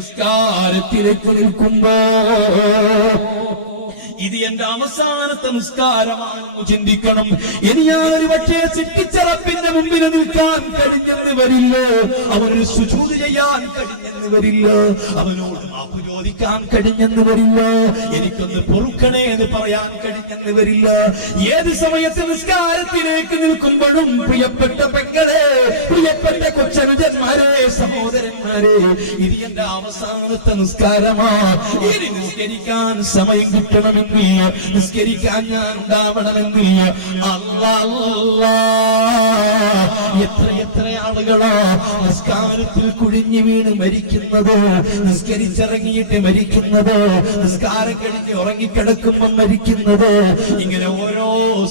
നിസ്കാരത്തിലേക്ക് നിൽക്കുമ്പോ ഇത് എന്റെ അവസാനത്തെ നിസ്കാരമാണെന്ന് ചിന്തിക്കണം. ഇനി ഞാനൊരു പക്ഷേ സിദ്ധിച്ച റബ്ബിന്റെ മുമ്പിൽ നിൽക്കാൻ കഴിഞ്ഞെന്ന് വരില്ല, അവനൊരു സുജൂദ് ചെയ്യാൻ കഴിഞ്ഞെന്ന് വരില്ല, അവനോട് മാപ്പ് ചോദിക്കാൻ കഴിഞ്ഞെന്ന് വരില്ല, എനിക്കൊന്ന് പൊറുക്കണേ എന്ന് പറയാൻ കഴിഞ്ഞെന്ന് വരില്ല. ഏത് സമയത്ത് നിസ്കാരത്തിലേക്ക് നിൽക്കുമ്പോഴും പ്രിയപ്പെട്ട പെങ്ങളെ, പ്രിയപ്പെട്ട കൊച്ചനുജന്മാരെ, സഹോദരന്മാരെ, ഇത് എന്റെ അവസാനത്തെ നിസ്കാരമാ. ഇനി നിസ്കരിക്കാൻ സമയം കിട്ടണമെങ്കിൽ, നിസ്കരിക്കാൻ ഞാൻ ഉണ്ടാവണമെങ്കിൽ എത്ര ആളുകളാ നിസ്കാരത്തിൽ കുഴിഞ്ഞു വീണ് മരിക്കുന്നത്, നിസ്കരിച്ചിറങ്ങിയിട്ട് മരിക്കുന്നത്, നിസ്കാരം കഴിഞ്ഞ് ഉറങ്ങിക്കിടക്കുമ്പോ മരിക്കുന്നത്. ഇങ്ങനെ ഓരോ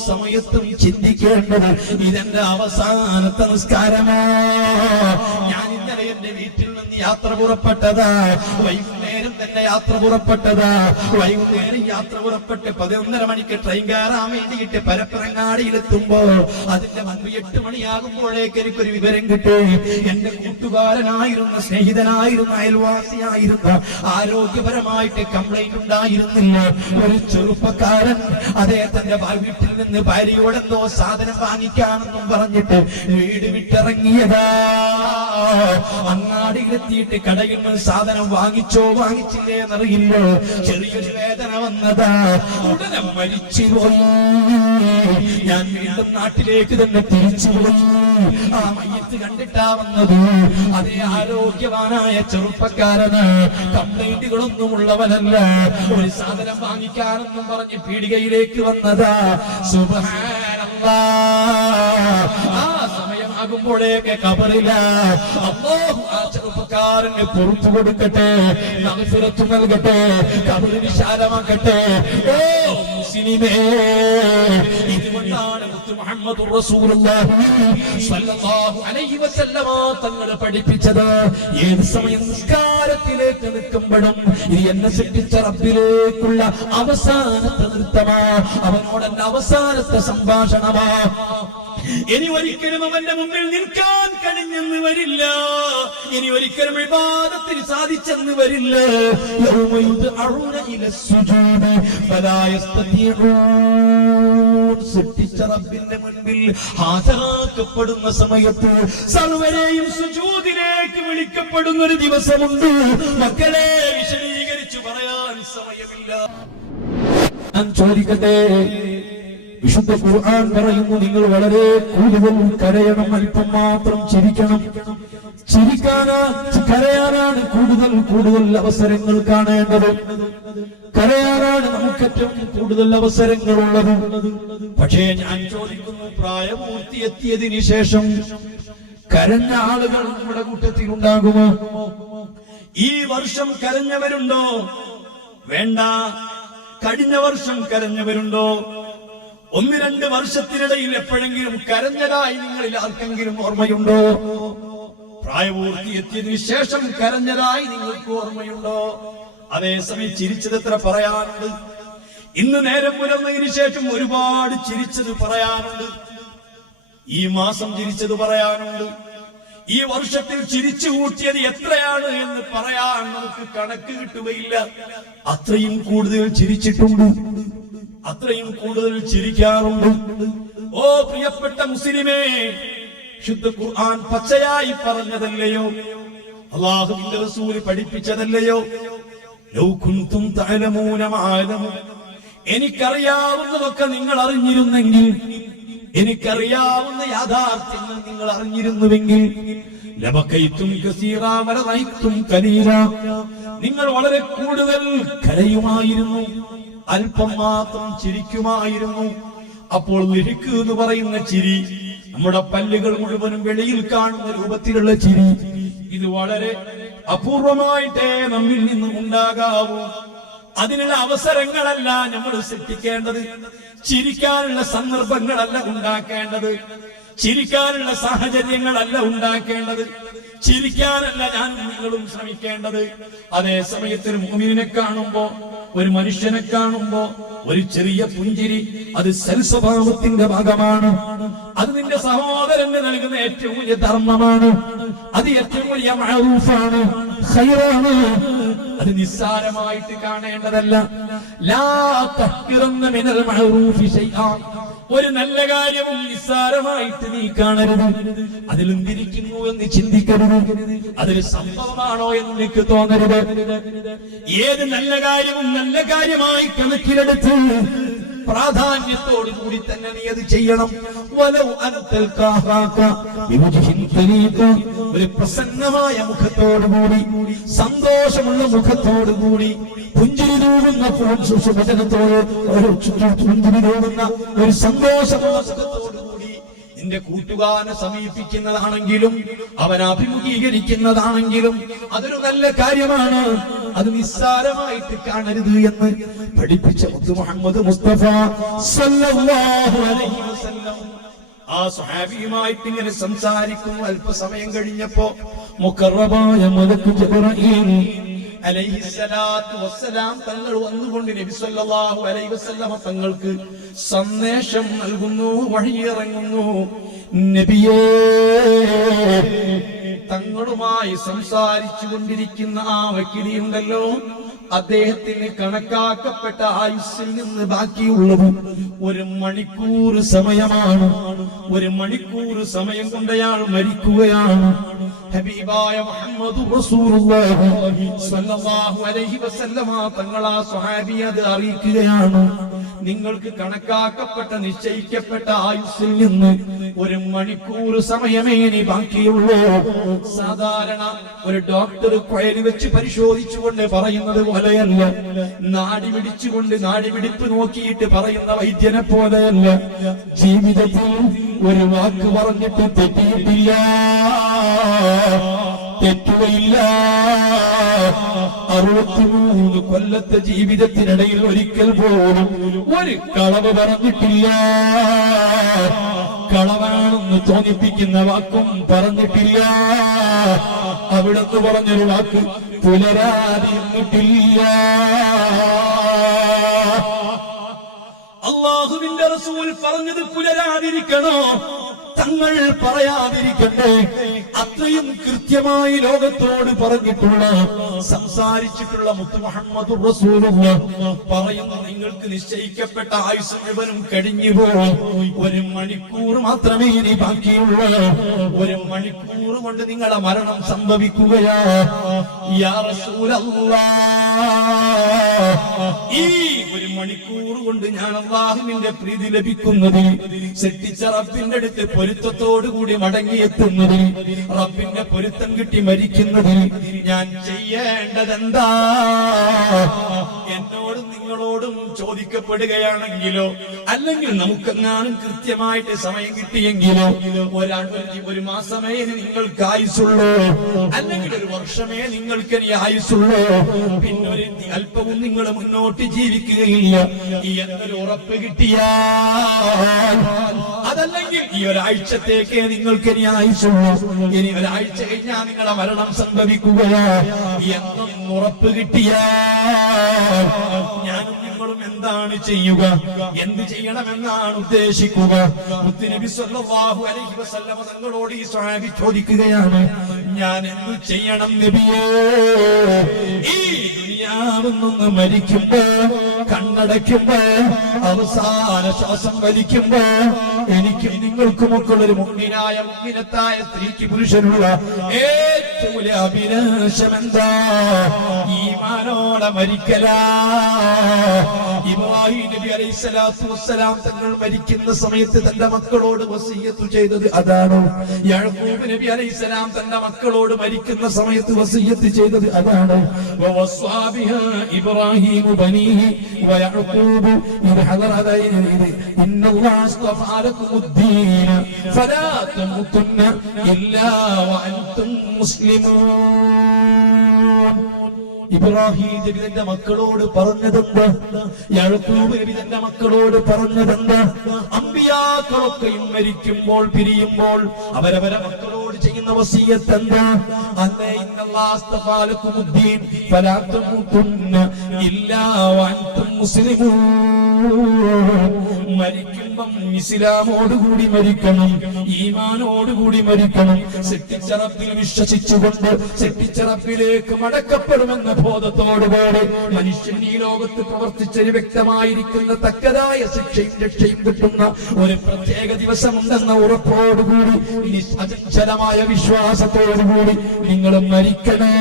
സമയത്തും ചിന്തിക്കേണ്ടത് ഇതെന്റെ അവസാനത്തെ നിസ്കാരമാ. ഞാൻ ഇന്നലെ എന്റെ വീട്ടിൽ നിന്ന് യാത്ര പുറപ്പെട്ടതാ, വൈകുന്നേരം തന്നെ യാത്ര പുറപ്പെട്ടതാ. വൈകുന്നേരം യാത്ര പുറപ്പെട്ട് 11:30 മണിക്ക് ട്രെയിൻ കയറാൻ വേണ്ടിയിട്ട് പരപ്പരങ്ങാടിയിലെത്തുമ്പോ അതിന്റെ മുൻപ് 8 മണിയാകുമ്പോഴേക്ക് എനിക്കൊരു വിവരം കിട്ടി. എന്റെ കൂട്ടുകാരനായിരുന്ന, സ്നേഹിതനായിരുന്ന, അയൽവാസിയായിരുന്ന, ആരോഗ്യപരമായിട്ട് കംപ്ലൈന്റ് ഉണ്ടായിരുന്നില്ല ഒരു ചെറുപ്പക്കാരൻ, അദ്ദേഹത്തിന്റെ വീട്ടിൽ നിന്ന് ഭാര്യയോടെന്തോ സാധനം വാങ്ങിക്കാനെന്നും പറഞ്ഞിട്ട് വീട് വിട്ടിറങ്ങിയതാ. അങ്ങാടിയിലെത്തിയിട്ട് കടയിൽ നിന്ന് സാധനം വാങ്ങിച്ചോ വാങ്ങിച്ചില്ലേ എന്നറിയില്ല, ചെറിയൊരു വേദന വന്നതാ. ഉടനെ മരിച്ചുപോയി. ഞാൻ വീണ്ടും നാട്ടിലേക്ക് തന്നെ തിരിച്ചുപോയി. ആ മയ്യത്ത് കണ്ടിട്ടാ വന്നത്. അതേ ആരോഗ്യവാനായ ചെറുപ്പക്കാരന്, കംപ്ലൈന്റുകളൊന്നും ഉള്ളവനല്ല, ഒരു സാധനം വാങ്ങിക്കാനെന്നും പറഞ്ഞ് പീടികയിലേക്ക് വന്നതാ. സുബ്ഹാനല്ലാഹ്. ആ സമയമാകുമ്പോഴേക്ക് ഖബറില അല്ലാഹു ആ ചെറുപ്പക്കാരന് പൊറുപ്പ് കൊടുക്കട്ടെ, മഗ്ഫിറത്ത് നൽകട്ടെ, ഖബർ വിശാലമാക്കട്ടെ. ഓ മുസ്ലിമേ, ഇതുകൊണ്ടാണ് മുഹമ്മദ് റസൂലുള്ളാഹി സ്വല്ലല്ലാഹു അലൈഹി വസല്ലമ തങ്ങൾ പഠിപ്പിച്ചത്, ഏത് സമയം നിസ്കാരത്തിലേക്ക് നിൽക്കുമ്പോഴും ഇത് എന്നെ സൃഷ്ടിച്ച റബ്ബിലേക്കുള്ള അവസാനത്തെ നൃത്തമാ, അവനോടെന്നെ അവസാനത്തെ സംഭാഷണമാ. ഇനി ഒരിക്കലും അവന്റെ മുമ്പിൽ നിൽക്കാൻ കഴിഞ്ഞെന്ന് വരില്ല, ഇനി ഒരിക്കലും ഇബാദത്തിന് സാധിച്ചെന്ന് വരില്ല. സൃഷ്ടിച്ച റബ്ബിന്റെ മുൻപിൽ ഹാജരാക്കപ്പെടുന്ന സമയത്ത് സർവരെയും സുജൂദിലേക്ക് വിളിക്കപ്പെടുന്ന ഒരു ദിവസമുണ്ട്. മക്കളെ, വിശദീകരിച്ചു പറയാൻ സമയമില്ല. ഞാൻ ചോദിക്കട്ടെ, വിശുദ്ധ ഖുർആൻ പറയുന്നു, നിങ്ങൾ വളരെ കൂടുതൽ കരയണം, അല്പം മാത്രം ചിരിക്കണം. കരയാനാണ് കൂടുതൽ അവസരങ്ങൾ കാണേണ്ടത്, കരയാനാണ് നമുക്ക് ഏറ്റവും കൂടുതൽ അവസരങ്ങൾ ഉള്ളത്. പക്ഷേ ഞാൻ ചോദിക്കുന്നു, പ്രായപൂർത്തിയെത്തിയതിനു ശേഷം കരഞ്ഞ ആളുകൾ നമ്മുടെ കൂട്ടത്തിൽ ഉണ്ടാകുമോ? ഈ വർഷം കരഞ്ഞവരുണ്ടോ? വേണ്ട. കഴിഞ്ഞ വർഷം കരഞ്ഞവരുണ്ടോ? 1-2 വർഷത്തിനിടയിൽ എപ്പോഴെങ്കിലും കരഞ്ഞതായി നിങ്ങളിൽ ആർക്കെങ്കിലും ഓർമ്മയുണ്ടോ? പ്രായപൂർത്തിയെത്തിയതിനു ശേഷം കരഞ്ഞതായി നിങ്ങൾക്ക് ഓർമ്മയുണ്ടോ? അതേസമയം ചിരിച്ചത് എത്ര പറയാനുണ്ട്. ഇന്ന് നേരം പുലർന്നതിന് ശേഷം ഒരുപാട് ചിരിച്ചത് പറയാനുണ്ട്. ഈ മാസം ചിരിച്ചത് പറയാനുണ്ട്. ഈ വർഷത്തിൽ ചിരിച്ചു കൂട്ടിയത് എത്രയാണ് എന്ന് പറയാൻ നമുക്ക് കണക്ക് കിട്ടുകയില്ല. അത്രയും കൂടുതൽ ചിരിച്ചിട്ടുണ്ട്, അത്രയും കൂടുതൽ ചിരിക്കാറുണ്ട്. ഓ പ്രിയപ്പെട്ട മുസ്ലിമേ, ശുദ്ധ ഖുർആൻ പച്ചയായി പറഞ്ഞതല്ലയോ, അല്ലാഹുവിന്റെ റസൂൽ പഠിപ്പിച്ചതല്ലയോ? ലൗ കുൻതും തഅലമൂന മാ അലമു, എനിക്കറിയാവുന്നതൊക്കെ നിങ്ങൾ അറിഞ്ഞിരുന്നെങ്കിൽ, എനിക്കറിയാവുന്ന യാഥാർത്ഥ്യങ്ങൾ നിങ്ങൾ അറിഞ്ഞിരുന്നുവെങ്കിൽ, ലബകൈതും കസീറാ വലദൈതും കലീലാ, നിങ്ങൾ വളരെ കൂടുതൽ കരയുമായിരുന്നു, അല്പം മാത്രം ചിരിക്കുമായിരുന്നു. അപ്പോൾ ലിരിക്ക് എന്ന് പറയുന്ന ചിരി, നമ്മുടെ പല്ലുകൾ മുഴുവനും വെളിയിൽ കാണുന്ന രൂപത്തിലുള്ള ചിരി, ഇത് വളരെ അപൂർവമായിട്ടേ നമ്മിൽ നിന്നും ഉണ്ടാകാവൂ. അതിനുള്ള അവസരങ്ങളല്ല നമ്മൾ സൃഷ്ടിക്കേണ്ടത്, ചിരിക്കാനുള്ള സന്ദർഭങ്ങളല്ല ഉണ്ടാക്കേണ്ടത്, ചിരിക്കാനുള്ള സാഹചര്യങ്ങളല്ല ഉണ്ടാക്കേണ്ടത്, ചിരിക്കാനല്ല ഞാൻ നിങ്ങളും ശ്രമിക്കേണ്ടത്. അതേ സമയത്ത് ഒരു മുഅ്മിനിനെ കാണുമ്പോ, ഒരു മനുഷ്യനെ കാണുമ്പോ ഒരു ചെറിയ പുഞ്ചിരി, അത് സൽസ്വഭാവത്തിന്റെ ഭാഗമാണ്. അത് നിന്റെ സഹോദരന് നൽകുന്ന ഏറ്റവും വലിയ ധർമ്മമാണ്. അത് ഏറ്റവും വലിയ മഅറൂഫാണ്, ഖൈറാണ്. അത് നിസ്സാരമായിട്ട് കാണേണ്ടതല്ല. ലാ തഹ്ഖിറന്ന മിനൽ മഅറൂഫി ശൈആ, ഒരു നല്ല കാര്യവും നിസ്സാരമായിട്ട് നീ കാണരുത്. അതിലെന്തിരിക്കുന്നു എന്ന് ചിന്തിക്കരുത്. അതൊരു സംഭവമാണോ എന്ന് നിനക്ക് തോന്നരുത്. ഏത് നല്ല കാര്യവും നല്ല കാര്യമായി കണക്കിലെടുത്ത് പ്രാധാന്യത്തോടു കൂടി തന്നെ നീ അത് ചെയ്യണം. ഒരു പ്രസന്നമായ മുഖത്തോടുകൂടി, സന്തോഷമുള്ള മുഖത്തോടുകൂടി, പുഞ്ചിരി തൂകുന്ന വചനത്തോട്, പുഞ്ചിരി തൂകുന്ന ഒരു സന്തോഷമുള്ള മുഖത്തോടുകൂടി നിന്റെ കൂട്ടുകാരനെ സമീപിക്കുന്നതാണെങ്കിലും അവൻ അഭിമുഖീകരിക്കുന്നതാണെങ്കിലും അതൊരു നല്ല കാര്യമാണ്. അത് നിസ്സാരമായിട്ട് കാണരുത് എന്ന് പഠിപ്പിച്ച മുത്ത് മുഹമ്മദ് മുസ്തഫ സല്ലല്ലാഹു അലൈഹി വസല്ലം. ആ സ്വഹാബിയുമായിട്ട് ഇങ്ങനെ സംസാരിക്കുന്നു. അല്പസമയം കഴിഞ്ഞപ്പോ മുഖറബായ മലക്ക് ജിബ്രീൽ അലൈഹിസ്സലാത്തു വസ്സലാം തങ്ങൾ വന്നുകൊണ്ട് നബി സല്ലല്ലാഹു അലൈഹി വസല്ലം തങ്ങൾക്ക് സന്ദേശം നൽകുന്നു, വഹിയിറങ്ങുന്നു. നബിയേ, തങ്ങളുമായി സംസാരിച്ചു കൊണ്ടിരിക്കുന്ന ആ വ്യക്തിയുണ്ടല്ലോ, അദ്ദേഹത്തിന് കണക്കാക്കപ്പെട്ട ആയുസ്സിൽ നിന്ന് ബാക്കിയുള്ളത് 1 മണിക്കൂർ സമയമാണ്. 1 മണിക്കൂർ സമയം കൊണ്ട് അയാൾ മരിക്കുകയാണ്. ഹബീബായ മുഹമ്മദ് റസൂലുള്ളാഹി സ്വല്ലല്ലാഹു അലൈഹി വസല്ലമ തങ്ങൾ ആ സ്വഹാബിയെ അത് അറിയിക്കുകയാണ്. നിങ്ങൾക്ക് കണക്കാക്കപ്പെട്ട നിശ്ചയിക്കപ്പെട്ട ആയുസ്സിൽ നിന്ന് 1 മണിക്കൂർ സമയമേ ഇനി ബാക്കിയുള്ളൂ. സാധാരണ ഒരു ഡോക്ടർ കുഴല് വെച്ച് പരിശോധിച്ചുകൊണ്ട് പറയുന്നത് പോലെയല്ല, നാടിപിടിച്ചുകൊണ്ട് നാടിപിടിപ്പ് നോക്കിയിട്ട് പറയുന്ന വൈദ്യനെ പോലെയല്ല. ജീവിതത്തിൽ ഒരു വാക്ക് പറഞ്ഞിട്ട് തെറ്റിയിട്ടില്ല, തെറ്റുകയില്ല. 63 കൊല്ലത്തെ ജീവിതത്തിനിടയിൽ ഒരിക്കൽ പോലും ഒരു കളവ് പറഞ്ഞിട്ടില്ല. കളവാണെന്ന് തോന്നിപ്പിക്കുന്ന വാക്കും പറഞ്ഞിട്ടില്ല. അവിടുന്ന് പറഞ്ഞൊരു വാക്ക് പുലരാതിരുന്നിട്ടില്ല. അല്ലാഹുവിന്റെ റസൂൽ പറഞ്ഞത് പുലരാതിരിക്കണോ? തങ്ങൾ പറയാതിരിക്കട്ടെ? അത്രയും കൃത്യമായി ലോകത്തോട് പറഞ്ഞിട്ടുള്ള, സംസാരിച്ചിട്ടുള്ള മുത്ത് മുഹമ്മദ് റസൂലുള്ളാഹി പറയുന്നു, നിങ്ങൾക്ക് നിശ്ചയിക്കപ്പെട്ട ആയുസ് മുഴുവനും കഴിഞ്ഞു പോയി. 1 മണിക്കൂർ മാത്രമേ ഇനി ബാക്കിയുള്ളൂ. 1 മണിക്കൂർ കൊണ്ട് നിങ്ങളുടെ മരണം സംഭവിക്കുകയാ. യാ റസൂലല്ലാഹ്, ഈ 1 മണിക്കൂർ കൊണ്ട് ഞാൻ അല്ലാഹുവിന്റെ പ്രീതി ലഭിക്കുന്നതിൽ, സൃഷ്ടിച്ച റബ്ബിന്റെ അടുത്ത് പൊരുത്തത്തോടുകൂടി മടങ്ങിയെത്തുന്നതിൽ, റബ്ബിന്റെ പൊരുത്തം കിട്ടി മരിക്കുന്നതിൽ ഞാൻ ചെയ്യേണ്ടതെന്താ? എന്നോടും നിങ്ങളോടും ചോദിക്കപ്പെടുകയാണെങ്കിലോ, അല്ലെങ്കിൽ നമുക്കെങ്ങാനും കൃത്യമായിട്ട് സമയം കിട്ടിയെങ്കിലോ, 1 മാസമേ നിങ്ങൾക്ക് ആയുസുള്ളൂ, അല്ലെങ്കിൽ 1 വർഷമേ നിങ്ങൾക്ക് ഇനി ആയുസുള്ളൂ, പിന്നെ ഒരു അല്പവും നിങ്ങൾ മുന്നോട്ട് ജീവിക്കുകയില്ല എന്നൊരു ഉറപ്പ് കിട്ടിയാൽ, അതല്ലെങ്കിൽ ഈ ഒരാഴ്ചത്തേക്ക് നിങ്ങൾക്ക് ഇനി ആയുസുള്ളൂ, ഇനി ഒരാഴ്ച കഴിഞ്ഞാൽ നിങ്ങളുടെ മരണം സംഭവിക്കുകയാ എന്നൊന്നും ഉറപ്പ് കിട്ടിയാൽ, ഞാനും നിങ്ങളും എന്താണ് ചെയ്യുക? എന്ത് ചെയ്യണമെന്നാണ് ഉദ്ദേശിക്കുക? മുത്തുനബി സല്ലല്ലാഹു അലൈഹി വസല്ലം തങ്ങളോട് ഈ സ്വഹാബി ചോദിക്കുകയാണ്, ഞാൻ എന്ത് ചെയ്യണം നബിയേ? ഈ ദുനിയാവിൽ നിന്ന് മരിക്കുമ്പോ, കണ്ണടയ്ക്കുമ്പോ, അവസാന ശ്വാസം വലിക്കുമ്പോ എനിക്കും നിങ്ങൾക്കുമൊക്കെ ഒരു മുഅ്മിനായ മുഅ്മിനത്തായ സ്ത്രീക്ക് പുരുഷനുള്ള ഏറ്റവും വലിയ അഭിലാഷം എന്താ? ഈമാനോടെ മരിക്കലാ. ഇബ്രാഹിം നബി അലൈഹിസ്സലാത്തു വസ്സലാം തങ്ങൾ മരിക്കുന്ന സമയത്ത് തന്റെ മക്കളോട് വസിയ്യത്ത് ചെയ്തത് അതാണ്. യാക്കൂബ് നബി അലൈഹിസ്സലാം തന്റെ മക്കളോട് മരിക്കുന്ന സമയത്ത് വസിയ്യത്ത് ചെയ്തത് അതാണ്. വവസ്വാ ബിഹാ ഇബ്രാഹിം ബനീഹി വയഅഖൂബ് ഇദ് ഹദറ ദൈനി ഇന്നല്ലാഹു അസ്തഫാ ലക്കുമുദ്ദീന ഫലാ തമുതുന്ന ഇല്ലാ വഅൻതും മുസ്ലിമൂൻ. ഇബ്രാഹിം നബി തന്റെ മക്കളോട് പറഞ്ഞതെന്താ? യാക്കൂബ് നബി തന്റെ മക്കളോട് പറഞ്ഞതെന്താ? അമ്പിയാക്കളൊക്കെയും മരിക്കുമ്പോൾ, പിരിയുമ്പോൾ അവരവരെ മക്കളോട് ചെയ്യുന്ന വസിയ്യത്ത് എന്താ? അന്നേ ഇന്നല്ലാഹു അസ്തഫാ ലക്കുമുദ്ദീൻ ഫലാ തമുതുന്ന ഇല്ലാ വഅൻതും മുസ്ലിമൂൻ. മരിക്കുമ്പം ഇസ്ലാമോടുകൂടി മരിക്കണം, ഈമാനോടുകൂടി മരിക്കണം. സെട്ടിച്ചറപ്പിൽ വിശ്വസിച്ചുകൊണ്ട് സെട്ടിച്ചറപ്പിലേക്ക് മടക്കപ്പെടുമെന്ന ബോധത്തോടുകൂടി മനുഷ്യൻ ഈ ലോകത്ത് പ്രവർത്തിച്ചൊരു വ്യക്തമായിരിക്കുന്ന തക്കതായ ശിക്ഷയും രക്ഷയും കിട്ടുന്ന ഒരു പ്രത്യേക ദിവസമുണ്ടെന്ന ഉറപ്പോടുകൂടി അചഞ്ചലമായ വിശ്വാസത്തോടുകൂടി നിങ്ങൾ മരിക്കണേ.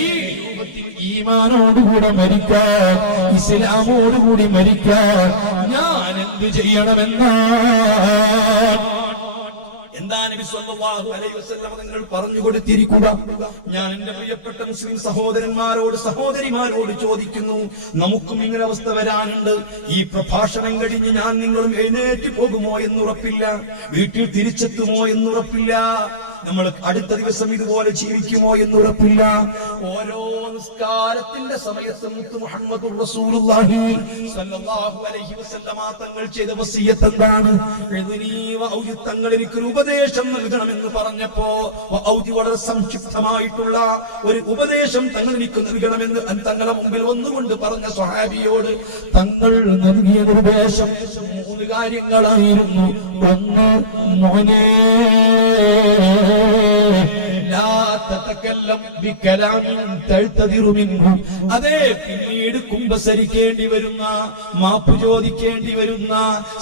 ഈ ഈമാനോടുകൂടെ മരിക്കാൻ, ഇസ്ലാമോടുകൂടി മരിക്കാൻ ഞാൻ എന്ത് ചെയ്യണമെന്നാ എന്താ നബി സല്ലല്ലാഹു അലൈഹി വസല്ലം നിങ്ങൾ പറഞ്ഞു കൊടുത്തിരിക്കുക? ഞാൻ എന്റെ പ്രിയപ്പെട്ട മുസ്ലിം സഹോദരന്മാരോട് സഹോദരിമാരോട് ചോദിക്കുന്നു, നമുക്കും ഇങ്ങനെ അവസ്ഥ വരാനുണ്ട്. ഈ പ്രഭാഷണം കഴിഞ്ഞ് ഞാൻ നിങ്ങളും എഴുന്നേറ്റ് പോകുമോ എന്നുറപ്പില്ല, വീട്ടിൽ തിരിച്ചെത്തുമോ എന്നുറപ്പില്ല, നമ്മൾ അടുത്ത ദിവസം ഇതുപോലെ ജീവിക്കുമോ എന്നുറപ്പില്ല. ഓരോ നിസ്കാരത്തിന്റെ സമയത്ത് മുത്ത് മുഹമ്മദുർ റസൂലുള്ളാഹി സ്വല്ലല്ലാഹു അലൈഹി വസല്ലം തങ്ങൾ ചെയ്ത വസിയത്ത് എന്താണ്? തങ്ങൾ എനിക്കൊരു ഉപദേശം നൽകണമെന്ന് പറഞ്ഞപ്പോ വളരെ സംക്ഷിപ്തമായിട്ടുള്ള ഒരു ഉപദേശം തങ്ങൾ എനിക്ക് നൽകണമെന്ന് തങ്ങളുടെ മുമ്പിൽ ഒന്നുകൊണ്ട് പറഞ്ഞ സ്വഹാബിയോട് തങ്ങൾ നൽകിയ ഉപദേശം 3 കാര്യങ്ങളായിരുന്നു. ഒന്ന്, മോനെ അതെ, പിന്നീട് കുമ്പസരിക്കേണ്ടി വരുന്ന, മാപ്പ് ചോദിക്കേണ്ടി വരുന്ന,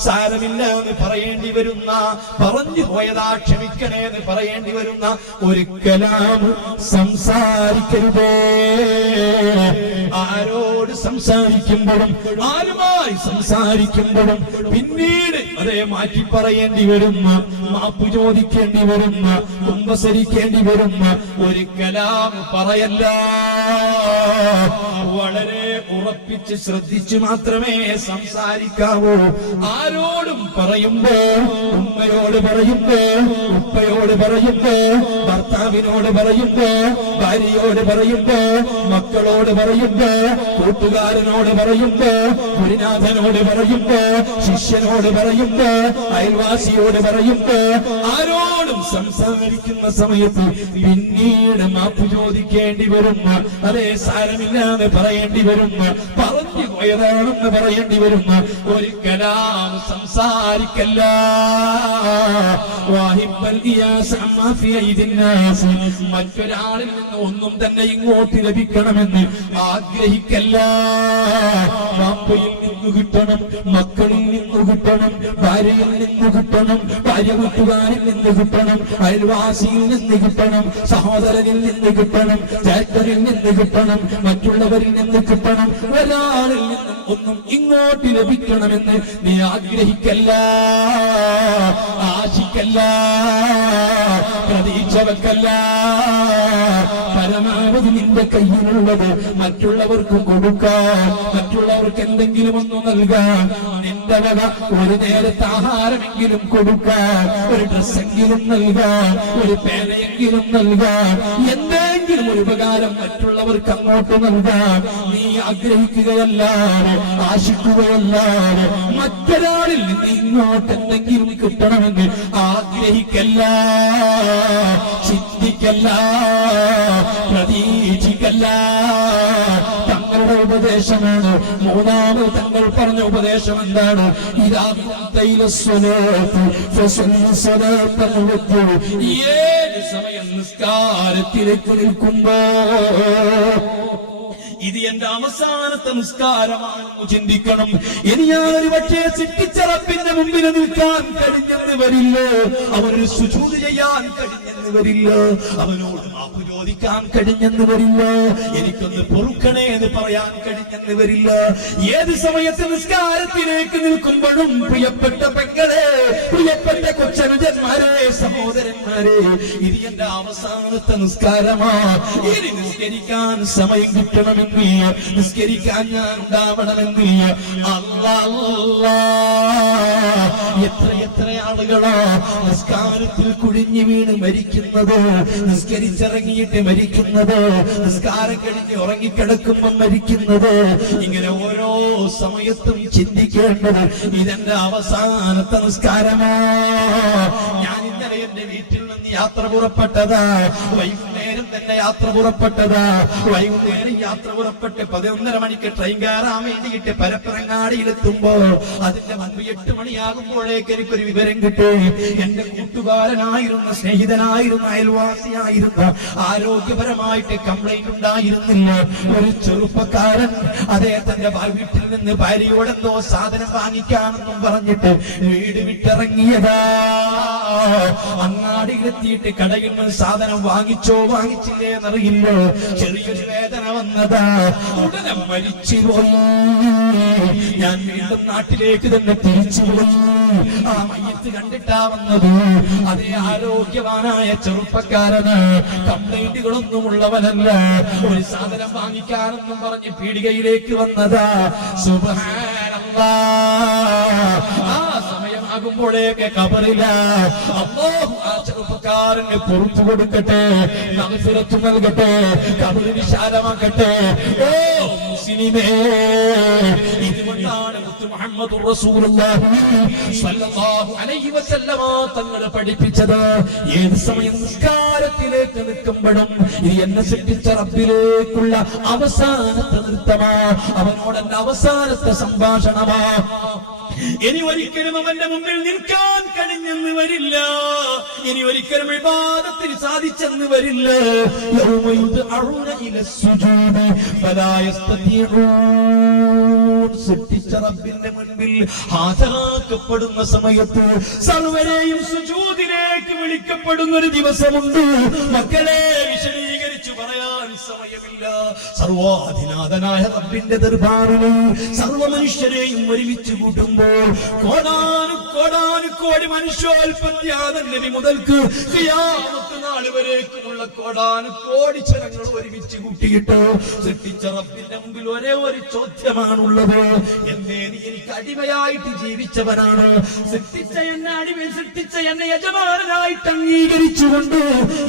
സാരമില്ല എന്ന് പറയേണ്ടി വരുന്ന, പറഞ്ഞു പോയതാ ക്ഷമിക്കണേ എന്ന് പറയേണ്ടി വരുന്ന ഒരു കലാം സംസാരിക്കരുതേ. ആരോട് സംസാരിക്കുമ്പോഴും ആരുമായി സംസാരിക്കുമ്പോഴും പിന്നീട് അതേ മാറ്റി പറയേണ്ടി വരുന്ന, മാപ്പ് ചോദിക്കേണ്ടി വരുന്ന, കുമ്പസരിക്കേണ്ടി വരുന്ന ഒരു കലാം പറയല്ല. വളരെ ഉറപ്പിച്ച് ശ്രദ്ധിച്ച് മാത്രമേ സംസാരിക്കാവൂ. ആരോടും പറയുമ്പോ, ഉമ്മയോട് പറയുമ്പോ, ഉപ്പയോട് പറയുമ്പോ, ഭർത്താവിനോട് പറയുമ്പോ, ഭാര്യയോട് പറയുമ്പോ, മക്കളോട് പറയുമ്പോ, കൂട്ടുകാരനോട് പറയുമ്പോ, ഗുരുനാഥനോട് പറയുമ്പോ, ശിഷ്യനോട് പറയുമ്പോ, അയൽവാസിയോട് പറയുമ്പോ, ആരോടും സംസാരിക്കുന്ന സമയത്ത് പിന്നീട് മാപ്പ് ചോദിക്കേണ്ടി വരുന്ന, അതേ സാരമില്ലാന്ന് പറയേണ്ടി വരുന്ന, പറഞ്ഞു പോയതാണെന്ന് പറയേണ്ടി വരുന്ന ഒരു കലാം സംസാരിക്കല്ല. മറ്റൊരാളിൽ നിന്ന് ഒന്നും തന്നെ ഇങ്ങോട്ട് ലഭിക്കണമെന്ന് ആഗ്രഹിക്കല്ല. വാപ്പയിൽ നിന്ന് കിട്ടണം, മക്കളിൽ നിന്ന് കിട്ടണം, ഭാര്യയിൽ നിന്ന് കിട്ടണം, ഭാര്യ വീട്ടുകാരിൽ നിന്ന് കിട്ടണം, അയൽവാസിയിൽ നിന്ന് കിട്ടണം, സഹോദരനിൽ നിന്ന് കിട്ടണം, ചേട്ടനിൽ നിന്ന് കിട്ടണം, മറ്റുള്ളവരിൽ നിന്ന് കിട്ടണം. ഒരാളിൽ നിന്നും ഒന്നും ഇങ്ങോട്ട് ലഭിക്കണമെന്ന് നീ ആഗ്രഹിക്കല്ല, ആശിക്കല്ല, പ്രതീക്ഷ വെക്കല്ല. പരമാവധി നിന്റെ കയ്യിലുള്ളത് മറ്റുള്ളവർക്ക് കൊടുക്കാൻ, മറ്റുള്ളവർക്ക് എന്തെങ്കിലും ഒന്ന് നൽകാൻ, നിന്റെ വക ഒരു നേരത്തെ ആഹാരമെങ്കിലും കൊടുക്കാൻ, ഒരു ഡ്രസ്സെങ്കിലും നൽകാൻ, ഒരു പേനയെങ്കിലും നൽകാൻ, എന്തെങ്കിലും ഒരു ഉപകാരം മറ്റുള്ളവർക്ക് അങ്ങോട്ട് നൽകാൻ നീ ആഗ്രഹിക്കുകയല്ലാതെ, ആശിക്കുകയല്ലാതെ മറ്റൊരാളിൽ നിന്ന് ഇങ്ങോട്ട് എന്തെങ്കിലും കിട്ടണമെന്ന് ആഗ്രഹിക്കല്ല, ചിന്തിക്കല്ല, പ്രതീക്ഷിക്കല്ല. തങ്ങളുടെ ഉപദേശമാണ്. മൂന്നാമത് തങ്ങൾ പറഞ്ഞ ഉപദേശം എന്താണ്? ഏത് സമയം നിസ്കാരത്തിലേക്ക് നിൽക്കുമ്പോ ഇത് എന്റെ അവസാനത്തെ നിസ്കാരമാണെന്ന് ചിന്തിക്കണം. ഇനി ഞാനൊരു പക്ഷേ സിട്ടിച്ചറപ്പിന്റെ മുമ്പിൽ നിൽക്കാൻ കഴിഞ്ഞെന്ന് വരില്ല, അവനൊരു സുജൂദ് ചെയ്യാൻ കഴിഞ്ഞെന്ന് വരില്ല, അവനോട് മാപ്പ് ചോദിക്കാൻ കഴിഞ്ഞെന്ന് വരില്ല, എനിക്കൊന്ന് പൊറുക്കണേ എന്ന് പറയാൻ കഴിഞ്ഞെന്ന് വരില്ല. ഏത് സമയത്ത് നിസ്കാരത്തിലേക്ക് നിൽക്കുമ്പോഴും പ്രിയപ്പെട്ട പെങ്ങളെ, പ്രിയപ്പെട്ട കൊച്ചനുജന്മാരെ, സഹോദരന്മാരെ, ഇത് എന്റെ അവസാനത്തെ നിസ്കാരമാ. ഇനി നിസ്കരിക്കാൻ സമയം കിട്ടണമെന്ന്, നിസ്കരിക്കാൻ ഞാൻ ഉണ്ടാവണമെന്നില്ല. എത്ര ആളുകളാ നിസ്കാരത്തിൽ കുഴിഞ്ഞു വീണ് മരിക്കുന്നത്, നിസ്കരിച്ചിറങ്ങിയിട്ട് മരിക്കുന്നത്, നിസ്കാരം കഴിഞ്ഞ് ഉറങ്ങിക്കിടക്കുമ്പോൾ മരിക്കുന്നത്. ഇങ്ങനെ ഓരോ സമയത്തും ചിന്തിക്കേണ്ടത് ഇതെന്റെ അവസാനത്തെ നിസ്കാരമാ. ഞാൻ ഇന്നലെ എന്റെ വീട്ടിൽ നിന്ന് യാത്ര പുറപ്പെട്ടതാ. വൈകുന്നേരം വൈകുന്നേരം തന്നെ യാത്ര പുറപ്പെട്ടത്. വൈകുന്നേരം യാത്ര പുറപ്പെട്ട് 11:30 മണിക്ക് ട്രെയിൻ കയറാൻ വേണ്ടിയിട്ട് പരപ്പരങ്ങാടിയിലെത്തുമ്പോ അതിന്റെ മുൻപ് 8 മണിയാകുമ്പോഴേക്ക് എനിക്കൊരു വിവരം കിട്ടി. എന്റെ കൂട്ടുകാരനായിരുന്ന, സ്നേഹിതനായിരുന്ന, അയൽവാസിയായിരുന്ന, ആരോഗ്യപരമായിട്ട് കംപ്ലൈന്റ് ഉണ്ടായിരുന്നില്ല ഒരു ചെറുപ്പക്കാരൻ അദ്ദേഹത്തിന്റെ വീട്ടിൽ നിന്ന് ഭാര്യയോടെന്തോ സാധനം വാങ്ങിക്കാമെന്നും പറഞ്ഞിട്ട് വീട് വിട്ടിറങ്ങിയതാ. അങ്ങാടിയിലെത്തിയിട്ട് കടയിൽ നിന്ന് സാധനം വാങ്ങിച്ചോ വാങ്ങിച്ചില്ലേ എന്നറിയില്ല. ചെറിയൊരു വേദന വന്നതാ. ഉടനെ മരിച്ചുപോയി. ഞാൻ വീണ്ടും നാട്ടിലേക്ക് തന്നെ തിരിച്ചുപോയി. ആ മയ്യത്ത് കണ്ടിട്ടാ വന്നത്. അതേ ആരോഗ്യവാനായ ചെറുപ്പക്കാരന്, കംപ്ലൈന്റുകളൊന്നും ഉള്ളവനല്ല. ഒരു സാധനം വാങ്ങിക്കാനെന്നും പറഞ്ഞ് പീടികയിലേക്ക് വന്നതാ. സുബ്ഹാനല്ലാഹ്. ആ സമയമാകുമ്പോഴേക്ക് ഖബറില. അല്ലാഹു ആ ചെറുപ്പക്കാരന് പൊറുപ്പ് കൊടുക്കട്ടെ, മഗ്ഫിറത്ത് നൽകട്ടെ, ഖബർ വിശാലമാക്കട്ടെ. ഓ മുസ്ലിമേ, ഇതുകൊണ്ടാണ് മുഹമ്മദുർ റസൂലുള്ളാഹി സ്വല്ലല്ലാഹു അലൈഹി വസല്ലമ തങ്ങൾ പഠിപ്പിച്ചത്. ഏത് സമയം നിസ്കാരത്തിലേക്ക് നിൽക്കുമ്പോഴും ഇത് എന്നെ സൃഷ്ടിച്ച റബ്ബിലേക്കുള്ള അവസാനത്തെ നൃത്തമാ, അവനോടെന്റെ അവസാനത്തെ സംഭാഷണമാ. ഇനി ഒരിക്കലും അവന്റെ മുമ്പിൽ നിൽക്കാൻ കഴിഞ്ഞെന്ന് വരില്ല. ഇനി ഒരിക്കലും ഇബാദത്തിന് സാധിച്ചെന്ന് വരില്ല. സൃഷ്ടിച്ച റബ്ബിന്റെ മുൻപിൽ ഹാജരാക്കപ്പെടുന്ന സമയത്ത് സർവരെയും സുജൂദിലേക്ക് വിളിക്കപ്പെടുന്ന ഒരു ദിവസമുണ്ട്. മക്കളെ, വിശദീകരിച്ചു പറയാൻ സമയമില്ല. സർവാധിനാഥനായ റബ്ബിന്റെ ദർബാറിൽ സർവ മനുഷ്യരെയും ഒരുമിച്ച് കൂട്ടുമ്പോൾ കോടാനുകോടി മനുഷ്യോൽപ്പത്തി ആദം നബി മുതൽക്ക് ഖിയാമത്ത് നാൾ വരേക്കുമുള്ള കോടാനുകോടി ജനങ്ങൾ ഒരുമിച്ച് കൂട്ടിയിട്ട് സൃഷ്ടിച്ച റബ്ബിന്റെ മുമ്പിൽ ഒരേ ഒരു ചോദ്യമാണുള്ളത്. എന്നെ നീ എനിക്ക് അടിമയായിട്ട് ജീവിച്ചവനാണ്. സൃഷ്ടിച്ച എന്നെ യജമാനായിട്ട് അംഗീകരിച്ചുകൊണ്ട്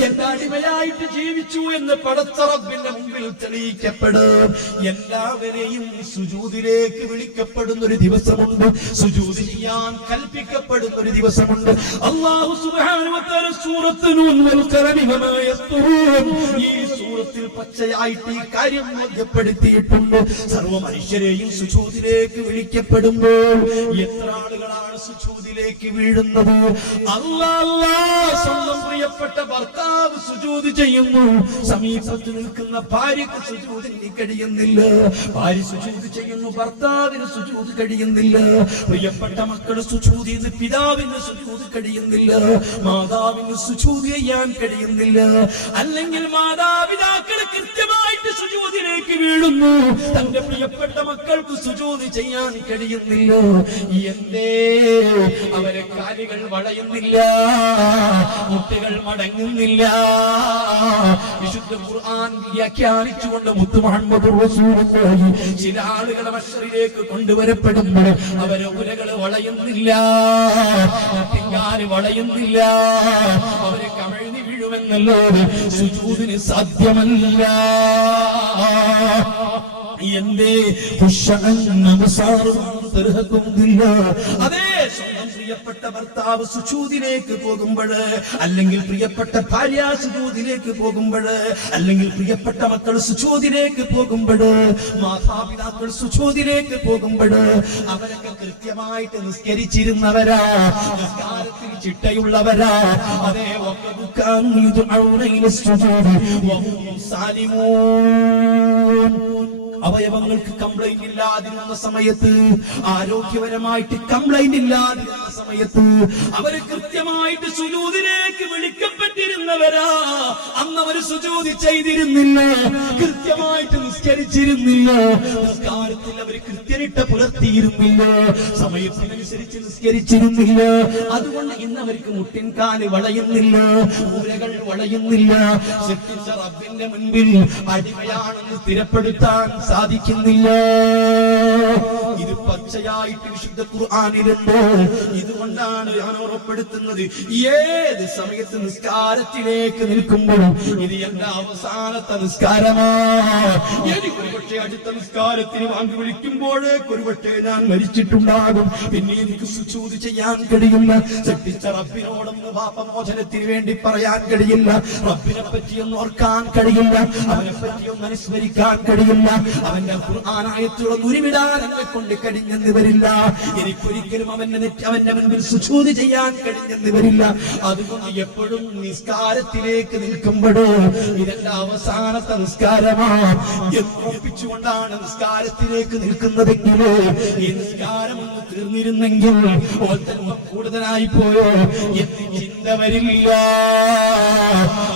എന്റെ അടിമയായിട്ട് ജീവിച്ചു എന്ന് പടച്ച റബ്ബിന്റെ മുമ്പിൽ തെളിയിക്കപ്പെടും. എല്ലാവരെയും സുജൂദിലേക്ക് വിളിക്കപ്പെടുന്ന ഒരു ദിവസമുണ്ട്. സുജൂദ് ചെയ്യാൻ കൽപ്പിക്കപ്പെടുന്ന ഒരു ദിവസമുണ്ട്. അല്ലാഹു സുബ്ഹാനഹു വ തആല സൂറത്തുൽ നൂൻ വൽ ഖലമി വമാ യസ്തുറൂൻ ഈ സൂറത്തിൽ പച്ചയായിട്ട് ഈ കാര്യം ബോധ്യപ്പെടുത്തിയിട്ടുണ്ട്. സർവ്വ മനുഷ്യരെയും സുജൂദിലേക്ക് വിളിക്കപ്പെടുമ്പോൾ എത്ര ആളുകളാണ് സുജൂദിലേക്ക് വീഴുന്നത്? അല്ലാഹ് സ്വന്തം പ്രിയപ്പെട്ട ഭർത്താവ് സുജൂദ് ചെയ്യുന്നു. സമീപത്ത് നിൽക്കുന്ന ഭാര്യക്ക് സുജൂദിന് കഴിയുന്നില്ല. ഭാര്യ സുജൂദ് ചെയ്യുന്നു, ഭർത്താവിന് സുജൂദ് കഴിയുന്നില്ല. പ്രിയപ്പെട്ട മക്കൾ സുജൂദ് ചെയ്യുന്ന പിതാവിന് സുജൂദ് കഴിയുന്നില്ല. മാതാവിന് സുജൂദ് ചെയ്യാൻ കഴിയുന്നില്ല. അല്ലെങ്കിൽ മാതാപിതാക്കൾ കൃത്യമായിട്ട് സുജൂദിലേക്ക് വീഴുന്നു, തന്റെ പ്രിയപ്പെട്ട മക്കൾക്ക് സുജൂദ് ചെയ്യാൻ കഴിയുന്നില്ല. എന്തേ? അവരെ കാലുകൾ വളയുന്നില്ല, മുട്ടുകൾ മടങ്ങുന്നില്ല. വിശുദ്ധ ഖുർആൻ വ്യാഖ്യാനിച്ചുകൊണ്ട് മുത്ത് മുഹമ്മദ് റസൂലുള്ളാഹി ചില ആളുകളെ മഹ്ശറിലേക്ക് കൊണ്ടുവരപ്പെടുമ്പോൾ അവരെ ഉരകൾ വളയുന്നില്ല, മുട്ടിങ്കാല് വളയുന്നില്ല, അവരെ കമിഴ്ന്നു വീഴുമെന്നല്ലാതെ സുജൂദിന് സാധ്യമല്ല. എന്തേ? അതേ, സ്വന്തം പ്രിയപ്പെട്ട ഭർത്താവ് സുജൂദിലേക്ക് പോകുമ്പോൾ, അല്ലെങ്കിൽ പ്രിയപ്പെട്ട ഭാര്യ സുജൂദിലേക്ക് പോകുമ്പോൾ, അല്ലെങ്കിൽ പ്രിയപ്പെട്ട മക്കൾ സുജൂദിലേക്ക് പോകുമ്പോൾ, മാതാപിതാക്കൾ സുജൂദിലേക്ക് പോകുമ്പോൾ അവരൊക്കെ കൃത്യമായിട്ട് നിസ്കരിച്ചിരുന്നവരാ, നിസ്കാരത്തിൽ ചിട്ടയുള്ളവരാ. അതേ, അവയവങ്ങൾക്ക് കംപ്ലൈന്റ് ഇല്ലാതിരുന്ന സമയത്ത്, ആരോഗ്യപരമായിട്ട് കംപ്ലൈന്റ് ഇല്ലാതിരുന്ന സമയത്ത് അവര് കൃത്യമായിട്ട് സുജൂദിലേക്ക് വിളിക്കപ്പെട്ടിരുന്നവരാ. അന്ന് അവര് സുജൂദ് ചെയ്തിരുന്നില്ല, കൃത്യമായിട്ട് നിസ്കരിച്ചിരുന്നില്ല, നിസ്കാരത്തിൽ അവര് കൃത്യനിഷ്ഠ പുലർത്തിയിരുന്നില്ല, സമയത്തിനനുസരിച്ച് നിസ്കരിച്ചിരുന്നില്ല. അതുകൊണ്ട് ഇന്ന് അവർക്ക് മുട്ടിൻകാല് വളയുന്നില്ല, ഊരകൾ വളയുന്നില്ല. സൃഷ്ടിച്ച റബ്ബിന്റെ മുൻപിൽ അടിമയാണെന്ന് സ്ഥിരപ്പെടുത്താൻ സാധിക്കുന്നില്ല. ഇത് പച്ചയായിട്ട് വിശുദ്ധ ഖുർആനിലുണ്ട്. ഇതുകൊണ്ടാണ് ഞാൻ ഓർമ്മപ്പെടുത്തുന്നത്, ഏത് സമയത്ത് നിസ്കാരത്തിലേക്ക് നിൽക്കുമ്പോഴും ഇത് എന്റെ അവസാനത്തെ നിസ്കാരമാണ്. എനിക്ക് ഒരുപക്ഷെ അടുത്ത നിസ്കാരത്തിന് വാങ്ങി വിളിക്കുമ്പോഴേക്ക് ഒരുപക്ഷെ ഞാൻ മരിച്ചിട്ടുണ്ടാകും. പിന്നെ എനിക്ക് സുജൂദ് ചെയ്യാൻ കഴിയില്ല. സൃഷ്ടിച്ച റബ്ബിനോടൊന്ന് പാപമോചനത്തിന് വേണ്ടി പറയാൻ കഴിയില്ല. റബ്ബിനെ പറ്റിയൊന്നും ഓർക്കാൻ കഴിയില്ല. അവനെ പറ്റിയൊന്നും അനുസ്മരിക്കാൻ കഴിയില്ല. അവന്റെ ഖുർആനായത്തുകളൊന്നും ഉരുവിടാൻ എന്നെ കൊണ്ട് കഴിഞ്ഞെന്ന് വരില്ല. എനിക്കൊരിക്കലും അവന്റെ മുൻപിൽ സുജൂദ് ചെയ്യാൻ കഴിഞ്ഞെന്ന് വരില്ല. അതുകൊണ്ട് എപ്പോഴും നിസ്കാരത്തിലേക്ക് നിൽക്കുമ്പോഴോ ഇതെന്റെ അവസാനത്തെ നിസ്കാരമാണ് എന്നോർപ്പിച്ചുകൊണ്ടാണ് നിസ്കാരത്തിലേക്ക് നിൽക്കുന്നതെങ്കിലോ ഈ നിസ്കാരം ഒന്ന് തീർന്നിരുന്നെങ്കിൽ കൂടുതലായി പോയോ എന്ന് ചിന്ത വരില്ല.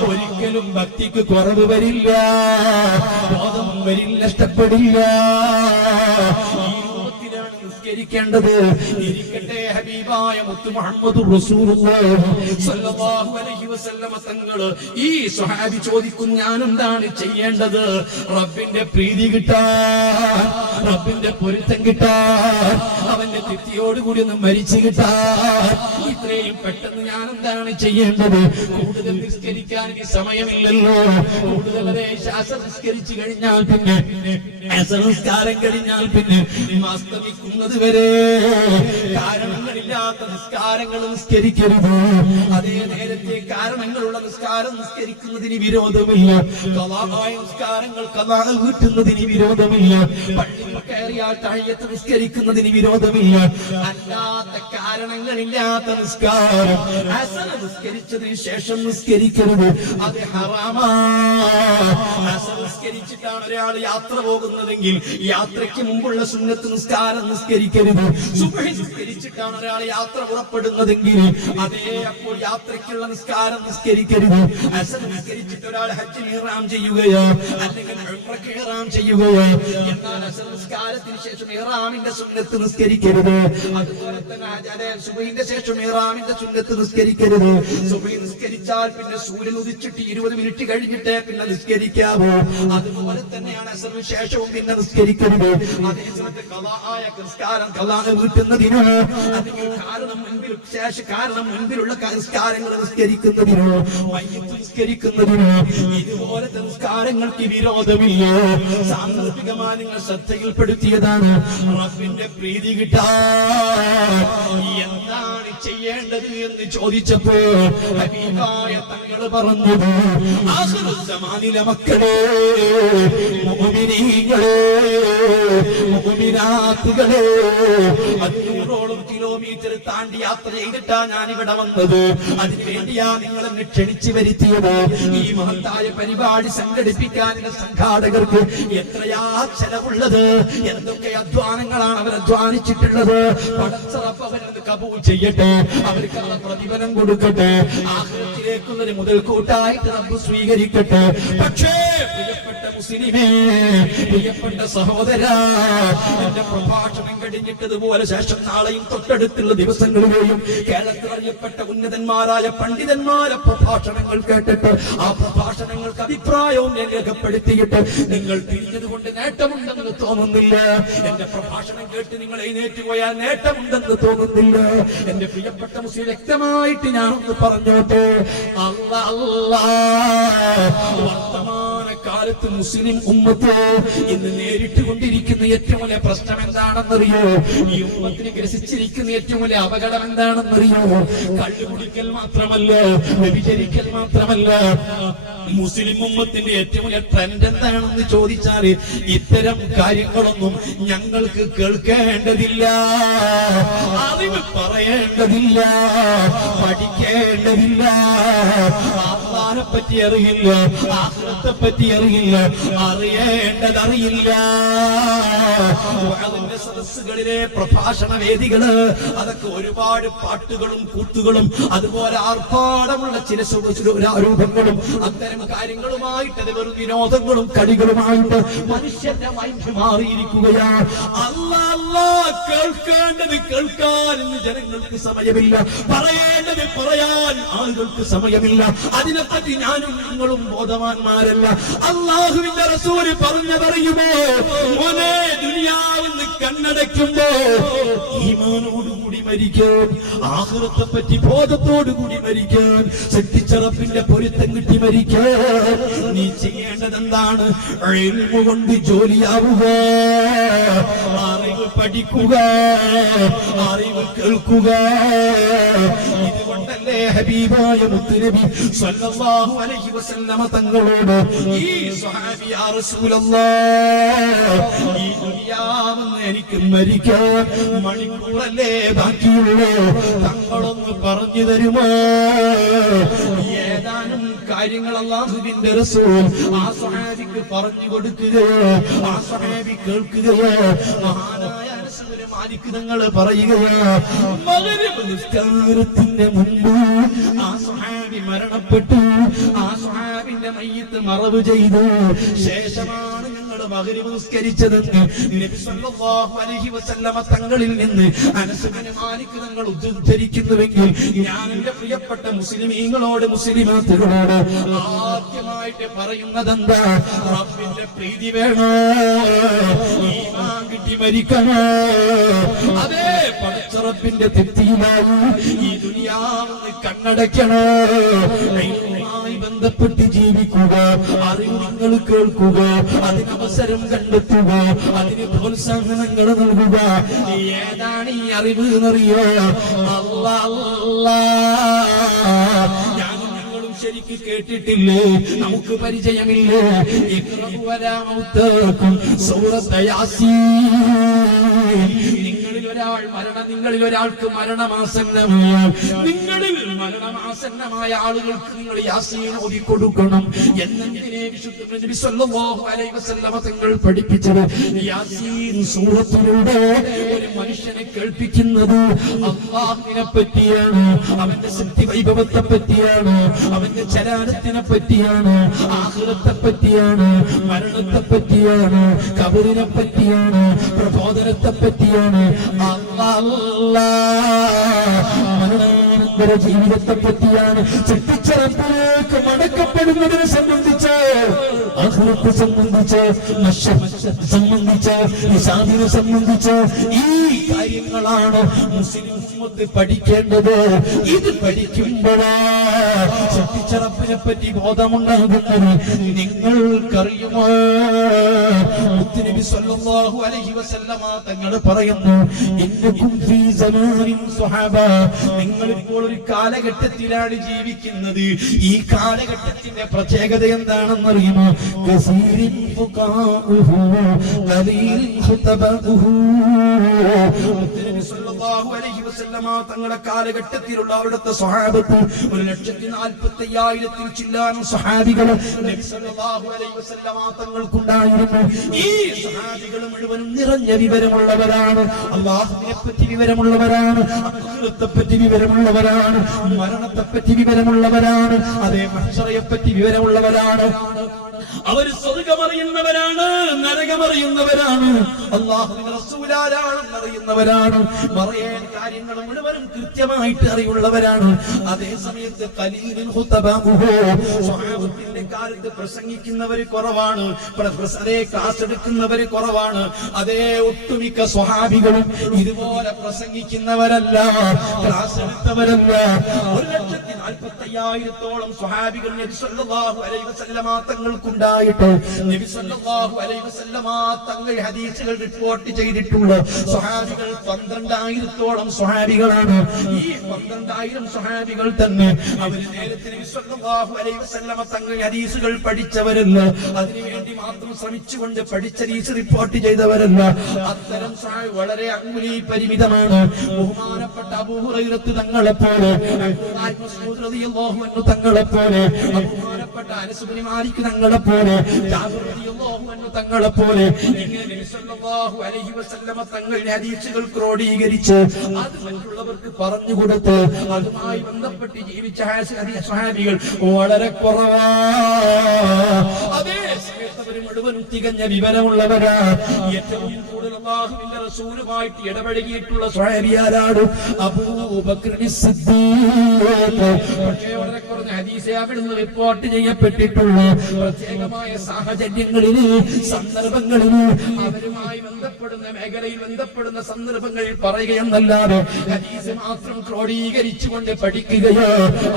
ഒരിക്കലും ഭക്തിക്ക് കുറവ് വരില്ല, ബോധം വരില്ല, നഷ്ടപ്പെടില്ല. നിസ്കരിക്കേണ്ടത്. ഇരിക്കട്ടെ ഹബീബായ മുത്ത് മുഹമ്മദ് റസൂലുള്ളാഹി സ്വല്ലല്ലാഹു അലൈഹി വസല്ലമ തങ്ങൾ ഈ സ്വഹാബി ചോദിക്കും, ഞാൻ എന്താണ് ചെയ്യേണ്ടത്? റബ്ബിന്റെ പ്രീതി കിട്ടാൻ, റബ്ബിന്റെ പൊരുത്തം കിട്ടാൻ, അവന്റെ തൃപ്തിയോടുകൂടി ഒന്ന് മരിച്ചു കിട്ടാൻ ഇത്രയും പെട്ടെന്ന് ഞാൻ എന്താണ് ചെയ്യേണ്ടത്? കൂടുതൽ നിസ്കരിക്കാൻ എനിക്ക് സമയമില്ലല്ലോ. കൂടുതൽ നിസ്കരിച്ചു കഴിഞ്ഞാൽ പിന്നെ നിസ്കാരം കഴിഞ്ഞാൽ പിന്നെ അസ്തമിക്കുന്നത് വരെ കാരണങ്ങളില്ലാത്ത നിസ്കാരങ്ങൾ നിസ്കരിക്കരുത്. അതേ നേരത്തെ കാരണങ്ങളുള്ള നിസ്കാരം നിസ്കരിക്കുന്നതിന് വിരോധമില്ല. ഖളാഅയ നിസ്കാരങ്ങൾ ഖളാഅ വീട്ടുന്നതിന് വിരോധമില്ല. പള്ളിയിൽ കയറിയാൽ തഹയ്യത്ത് നിസ്കരിക്കുന്നതിന് വിരോധമില്ല. അല്ലാത്ത കാരണങ്ങളില്ലാത്ത നിസ്കാരം അസർ നിസ്കരിച്ചതിന് ശേഷം നിസ്കരിക്കരുത്. അത് ഹറാമാണ്. അസർ നിസ്കരിച്ചിട്ടാണ് ഒരാൾ യാത്ര പോകുന്നതെങ്കിൽ യാത്രയ്ക്ക് മുമ്പുള്ള സുന്നത്ത് നിസ്കാരം നിസ്കരിക്കരുത്. സുബ്ഹി നിസ്കരിച്ചിട്ടാണ് ഒരാൾ യാത്ര പുറപ്പെടുന്നതെങ്കിൽ അതേ അപ്പോൾ യാത്രയ്ക്കുള്ള നിസ്കാരം നിസ്കരിക്കരുത്. അസർ നിസ്കരിച്ചിട്ട് ഒരാൾ ഹജ്ജ് ഇഹ്റാം ചെയ്യുകയോ അല്ലെങ്കിൽ ഉംറയ്ക്ക് ഇഹ്റാം ചെയ്യുകയോ എന്നാൽ അസർ നിസ്കാരത്തിന് ശേഷം ഇഹ്റാമിന്റെ സുന്നത്ത് നിസ്കരിക്കരുത്. അതുപോലെ തന്നെ സുബ്ഹിന്റെ ശേഷം ഇഹ്റാമിന്റെ സുന്നത്ത് നിസ്കരിക്കരുത്. സുബ്ഹി നിസ്കരിച്ചാൽ പിന്നെ സൂര്യൻ ഉദിച്ചിട്ട് 20 മിനിറ്റ് കഴിഞ്ഞിട്ടേ പിന്നെ നിസ്കരിക്കാവൂ. അതുപോലെ തന്നെയാണ് അസറിന് ശേഷവും പിന്നെ നിസ്കരിക്കരുത്. അതേ സമയത്ത് ഖളാഅയ നിസ്കാരം ഖളാഅ വീട്ടുന്നതിനോ അല്ലെങ്കിൽ കാരണം മുൻപിലുള്ള നിസ്കാരങ്ങൾ നിസ്കരിക്കുന്നതിനോ മയ്യിത്ത് നിസ്കരിക്കുന്നതിനോ ഇതുപോലത്തെ നിസ്കാരങ്ങൾക്ക് വിരോധമില്ല. സാന്ദർഭികമായി നിങ്ങൾ ശ്രദ്ധയിൽപ്പെടുത്തിയതാണ്. റബ്ബിന്റെ പ്രീതി കിട്ടാൻ എന്താണ് ചെയ്യേണ്ടത് എന്ന് ചോദിച്ചപ്പോൾ ഹബീബായ തങ്ങൾ പറഞ്ഞത്, ആഖിറുസ്സമാനിലെ മക്കളെ, മുഅ്മിനീങ്ങളെ, മുഅ്മിനാത്തുകളെ, 500ഓളം കിലോമീറ്റർ താണ്ടി യാത്ര ചെയ്തിട്ടാ ഞാൻ ഇവിടെ വന്നത്. അതിനുവേണ്ടിയാ നിങ്ങൾ എന്നെ ക്ഷണിച്ചു വരുത്തിയത്. ഈ മഹത്തായ പരിപാടി സംഘടിപ്പിക്കാനുള്ള സംഘാടകർക്ക് എത്രയാ ചെലവുള്ളത്, എന്തൊക്കെ അധ്വാനങ്ങളാണ് അവർ അധ്വാനിച്ചിട്ടുള്ളത്. പടച്ചറപ്പ് അവരത് കബൂൽ ചെയ്യട്ടെ, അവർക്കുള്ള പ്രതിഫലം കൊടുക്കട്ടെ, ആഖിറത്തിലേക്കുള്ളൊരു മുതൽക്കൂട്ടായിട്ട് റബ്ബ് സ്വീകരിക്കട്ടെ. പക്ഷേ പ്രിയപ്പെട്ട മുസ്ലിമേ, പ്രിയപ്പെട്ട സഹോദരാ, എന്റെ പ്രഭാഷണം കഴിഞ്ഞിട്ടതുപോലെ ശേഷം നാളെയും തൊട്ടടുത്തുള്ള ദിവസങ്ങളിലെയും കേരളത്തിൽ അറിയപ്പെട്ട ഉന്നതന്മാരായ പണ്ഡിതന്മാരെ പ്രഭാഷണങ്ങൾ കേട്ടിട്ട് ആ പ്രഭാഷണങ്ങൾക്ക് അഭിപ്രായവും ഞാൻ രേഖപ്പെടുത്തിയിട്ട് നിങ്ങൾ പിരിഞ്ഞതുകൊണ്ട് നേട്ടമുണ്ടെന്ന് തോന്നുന്നില്ല. എന്റെ പ്രഭാഷണം കേട്ട് നിങ്ങൾ എഴുന്നേറ്റ് പോയാൽ നേട്ടമുണ്ടെന്ന് തോന്നുന്നില്ല. എന്റെ പ്രിയപ്പെട്ട മുസ്ലിം, വ്യക്തമായിട്ട് ഞാനൊന്ന് പറഞ്ഞോട്ടെ, വർത്തമാന കാലത്ത് മുസ്ലിം ഉമ്മത്ത് ഇന്ന് നേരിട്ട് കൊണ്ടിരിക്കുന്ന ഏറ്റവും വലിയ പ്രശ്നം എന്താണെന്നറിയോ? ഈ ഉമ്മത്തിനെ ഗ്രസിച്ചിരിക്കുന്ന ഏറ്റവും വലിയ അപകടം എന്താണെന്നറിയോ? കള്ളുകുടിക്കൽ മാത്രമല്ല, വ്യഭിചരിക്കൽ മാത്രമല്ല, മുസ്ലിം ഉമ്മത്തിന്റെ ഏറ്റവും വലിയ ട്രെൻഡ് എന്താണെന്ന് ചോദിച്ചാൽ ഇത്തരം കാര്യങ്ങളൊന്നും ഞങ്ങൾക്ക് കേൾക്കേണ്ടതില്ല, അറിവ് പറയേണ്ടതില്ല, പഠിക്കേണ്ടതില്ല. അല്ലാഹുവിനെ പറ്റി അറിയില്ല, ആഖിറത്തെ പറ്റി അറിയില്ല, അറിയേണ്ടതറിയില്ല. അതിന്റെ സദസ്സുകളിലെ പ്രഭാഷണ വേദികള് അതൊക്കെ ഒരുപാട് പാട്ടുകളും കൂത്തുകളും അതുപോലെ ആർഭാടമുള്ള ചില രൂപങ്ങളും അത്തരം കാര്യങ്ങളുമായിട്ട് അത് വെറും വിനോദങ്ങളും കളികളുമായിട്ട് മനുഷ്യന്റെ മൈൻഡ് മാറിയിരിക്കുകയാണ്. കേൾക്കേണ്ടത് കേൾക്കാൻ ജനങ്ങൾക്ക് സമയമില്ല, പറയേണ്ടത് പറയാൻ ആളുകൾക്ക് സമയമില്ല. അതിനെപ്പറ്റി പറ്റി ഞാനും നിങ്ങളും ബോധവാന്മാരല്ല. അല്ലാഹുവിന്റെ റസൂല് പറഞ്ഞതറിയുമോ? മോനെ, ദുനിയാവെന്ന് കണ്ണടയ്ക്കുമ്പോ ഈമാനോടുകൂടി മരിക്കാൻ, ആഖിറത്തെ പറ്റി ബോധത്തോടുകൂടി മരിക്കാൻ, സൃഷ്ടിച്ചറപ്പിന്റെ പൊരുത്തം കിട്ടി മരിക്കാൻ നീ ചെയ്യേണ്ടത് എന്താണ്? ഇൽമു കൊണ്ട് ജോലിയാവുക, അറിവ് പഠിക്കുക, അറിവ് കേൾക്കുക. ഇതുകൊണ്ടല്ലേ ഹബീബായ മുത്തുനബി സ്വല്ലല്ലാഹു അലൈഹി വസല്ലമ തങ്ങളോട് ഈ സ്വഹാബി യാ റസൂലല്ലാഹ്, ഈ ദുനിയാവെന്ന് എനിക്ക് മരിക്കാൻ മണിക്കൂറല്ലേ ബാക്കിയുള്ളൂ, തങ്ങളൊന്ന് പറഞ്ഞു തരുമോ? ഏതാനും കാര്യങ്ങൾ അല്ലാഹുവിന്റെ റസൂൽ ആ സ്വഹാബിക്ക് പറഞ്ഞു കൊടുക്കുകയോ ആ സ്വഹാബി കേൾക്കുകയോ മഹാനായ അനസ് ഇബ്നു മാലിക് തങ്ങൾ പറയുകയോ, മഗ്രിബ് നിസ്കാരത്തിന്റെ മുമ്പ് ആ സ്വഹാബി മരണപ്പെട്ടു. ആ സ്വഹാബിന്റെ മയ്യിത്ത് മറവ് ചെയ്തു. ശേഷമാണ് ഞങ്ങൾ മഗ്രിബ് നിസ്കരിച്ചതെന്ന് നബി സല്ലല്ലാഹു അലൈഹി വസല്ലമ തങ്ങളിൽ നിന്ന് അനസ് ഇബ്നു മാലിക് തങ്ങൾ ഉദ്ധരിക്കുന്നുവെങ്കിൽ ഞാൻ എന്റെ പ്രിയപ്പെട്ട മുസ്ലിമീങ്ങളോട്, മുസ്ലിമാത്തുകളോട് ആദ്യമായിട്ട് പറയുന്നതെന്താ? റബ്ബിന്റെ പ്രീതി വേണോ? ഈമാൻ കിട്ടി മരിക്കണോ? അതേ, പടച്ച റബ്ബിന്റെ തൃപ്തിയിലായി ഈ ദുനിയാവെന്ന് കണ്ണടയ്ക്കണോ? ഇൽമുമായി ബന്ധപ്പെട്ട് ജീവിക്കുക, അറിവ് നിങ്ങൾ കേൾക്കുക, അതിനവസരം കണ്ടെത്തുക, അതിന് പ്രോത്സാഹനങ്ങൾ നൽകുക. ഏതാണ് ഈ അറിവ് എന്നറിയോ? ശരിക്ക് കേട്ടിട്ടില്ലേ? നമുക്ക് പരിചയമില്ലേ? സൂറത്ത് യാസീൻ. നിങ്ങളിൽ ഒരാൾ നിങ്ങളിൽ ഒരാൾക്ക് മരണമാസന്നമായാൽ, നിങ്ങളിൽ മരണമാസന്നമായ ആളുകൾക്ക് നിങ്ങൾ യാസീൻ ഓതിക്കൊടുക്കണം. എന്നെന്തിനെ വിശുദ്ധ നബി സല്ലല്ലാഹു അലൈഹി വസല്ലമ തങ്ങൾ പഠിപ്പിച്ചത്? യാസീൻ സൂറത്തിലൂടെ ഒരു മനുഷ്യനെ കേൾപ്പിക്കുന്നത് അല്ലാഹുവിനെ പറ്റിയാണ്, അവന്റെ ശക്തി വൈഭവത്തെ പറ്റിയാണ്, അവന്റെ ചലാനത്തിനെ പറ്റിയാണ്, ആഖിറത്തെ പറ്റിയാണ്, മരണത്തെ പറ്റിയാണ്, ഖബറിനെ പറ്റിയാണ്, പ്രബോധനത്തെ പറ്റിയാണ്. മരണാനന്തര ജീവിതത്തെ പറ്റിയാണ്. സൃഷ്ടിച്ചറപ്പിലേക്ക് മടക്കപ്പെടുന്നതിനെ സംബന്ധിച്ച്, ആഖിറത്തെ സംബന്ധിച്ച്, സംബന്ധിച്ച്, ഹിസാബിനെ സംബന്ധിച്ച് ഈ കാര്യങ്ങളാണ് മുസ്ലിം ഉമ്മത്ത് പഠിക്കേണ്ടത്. ഇത് പഠിക്കുമ്പോഴാ സൃഷ്ടിച്ചറപ്പിനെ പറ്റി ബോധമുണ്ടാകുന്നത്. നിങ്ങൾക്കറിയുമോ? മുത്തുനബി സല്ലല്ലാഹു അലൈഹി വസല്ലമ തങ്ങൾ പറയുന്നു, ഇന്നകും ഫീ സമാനിൻ സ്വഹാബ, നിങ്ങൾ ഇപ്പോൾ ഒരു കാലഘട്ടത്തിലാണ് ജീവിക്കുന്നത്. ഈ കാലഘട്ടത്തിന്റെ പ്രത്യേകത എന്താണെന്നറിയുമോ? കസീരിൻ ഫുഖാഉഹു ഖലീലിൻ ഖുതബഉഹു. മുത്തുനബി സല്ലല്ലാഹു അലൈഹി വസല്ലമ തങ്ങളുടെ കാലഘട്ടത്തിലുള്ള അവിടുത്തെ സ്വഹാബത്ത് 1,45,000 ചില്ലാനും സ്വഹാബികൾ നബി സല്ലല്ലാഹു അലൈഹി വസല്ലമ തങ്ങൾക്കുണ്ടായിരുന്നു. ഈ സ്വഹാബികൾ മുഴുവനും നിറഞ്ഞ വിവരമുള്ളവരാണ്. അല്ലാഹുവിനെ പറ്റി വിവരമുള്ളവരാണ്, ആഖിറത്തെ പറ്റി വിവരമുള്ളവരാണ്, മരണത്തെ പറ്റി വിവരമുള്ളവരാണ്, അതേ മഹ്ശറയെ പറ്റി വിവരമുള്ളവരാണ്. അവർ സ്വർഗ്ഗമറിയുന്നവരാണ്, നരകമറിയുന്നവരാണ്, അല്ലാഹുവിന്റെ റസൂൽ ആരാണെന്ന് അറിയുന്നവരാണ്, മറയേണ്ട കാര്യങ്ങൾ മുഴുവനും കൃത്യമായിട്ട് അറിവുള്ളവരാണ്. അതേ സമയത്ത് ഖലീലുൻ ഖുതബഉഹു, സ്വഹാബത്തിന്റെ കാലത്ത് പ്രസംഗിക്കുന്നവർ കുറവാണ്, അതേ ക്ലാസ് എടുക്കുന്നവർ കുറവാണ്. അതേ ഒട്ടുമിക്ക സ്വഹാബികളും ഇതുപോലെ പ്രസംഗിക്കുന്നവരല്ല, ക്ലാസ് എടുത്തവരല്ല. 1,45,000 സ്വഹാബികൾ നബി സല്ലല്ലാഹു അലൈഹി വസല്ലമ തങ്ങൾക്കുണ്ടായിട്ട് നബി സല്ലല്ലാഹു അലൈഹി വസല്ലമ തങ്ങൾ ഹദീസുകൾ റിപ്പോർട്ട് ചെയ്തിട്ടുള്ള സ്വഹാബികൾ 12,000 സ്വഹാബികളാണ്. ഈ 12,000 സ്വഹാബികൾ തന്നെ അവർ നേരത്തെ നബി സല്ലല്ലാഹു അലൈഹി വസല്ലമ തങ്ങൾ ഹദീസുകൾ പഠിച്ചവരല്ല, അതിനുവേണ്ടി മാത്രം ശ്രമിച്ചുകൊണ്ട് പഠിച്ച ഹദീസ് റിപ്പോർട്ട് ചെയ്തവരല്ല. അത്തരം സ്വഹാബി വളരെ അംഗുലി പരിമിതമാണ്. ബഹുമാനപ്പെട്ട അബൂ ഹുറൈറ തങ്ങളെപ്പോലെ, മസ്ഊദ് റളിയല്ലാഹു അൻഹു തങ്ങളെപ്പോലെ, ബഹുമാനപ്പെട്ട അനസ് ഇബ്നു മാലിക് തങ്ങളെപ്പോലെ, ജാബിർ റളിയല്ലാഹു അൻഹു തങ്ങളെപ്പോലെ ഇങ്ങനെ നബി സല്ലല്ലാഹു അലൈഹി വസല്ലമ തങ്ങളുടെ ഹദീസുകൾ ക്രോഡീകരിച്ച് അത് മറ്റുള്ളവർക്ക് പറഞ്ഞു കൊടുത്ത് അതുമായി ബന്ധപ്പെട്ട് ജീവിച്ച സ്വഹാബികൾ വളരെ കുറവാണ്. അതേ സമയത്ത് മുഴുവനും തികഞ്ഞ വിവരമുള്ളവരാ. ഏറ്റവും കൂടുതൽ അല്ലാഹുവിന്റെ റസൂലുമായിട്ട് ഇടപഴകിയിട്ടുള്ള സ്വഹാബി ആരാണ്? അബൂബക്കർ സിദ്ദീഖ്. പക്ഷേ വളരെ കുറഞ്ഞ ഹദീസ് ഹദീസ് അവിടുന്ന് റിപ്പോർട്ട് ചെയ്യപ്പെട്ടിട്ടുള്ള പ്രത്യേകമായ സാഹചര്യങ്ങളിൽ, സന്ദർഭങ്ങളിൽ, അവരുമായി ബന്ധപ്പെടുന്ന മേഖലയിൽ ബന്ധപ്പെടുന്ന സന്ദർഭങ്ങളിൽ പറയുകയെന്നല്ലാതെ ഹദീസ് മാത്രം ക്രോഡീകരിച്ചുകൊണ്ട് പഠിക്കുകയോ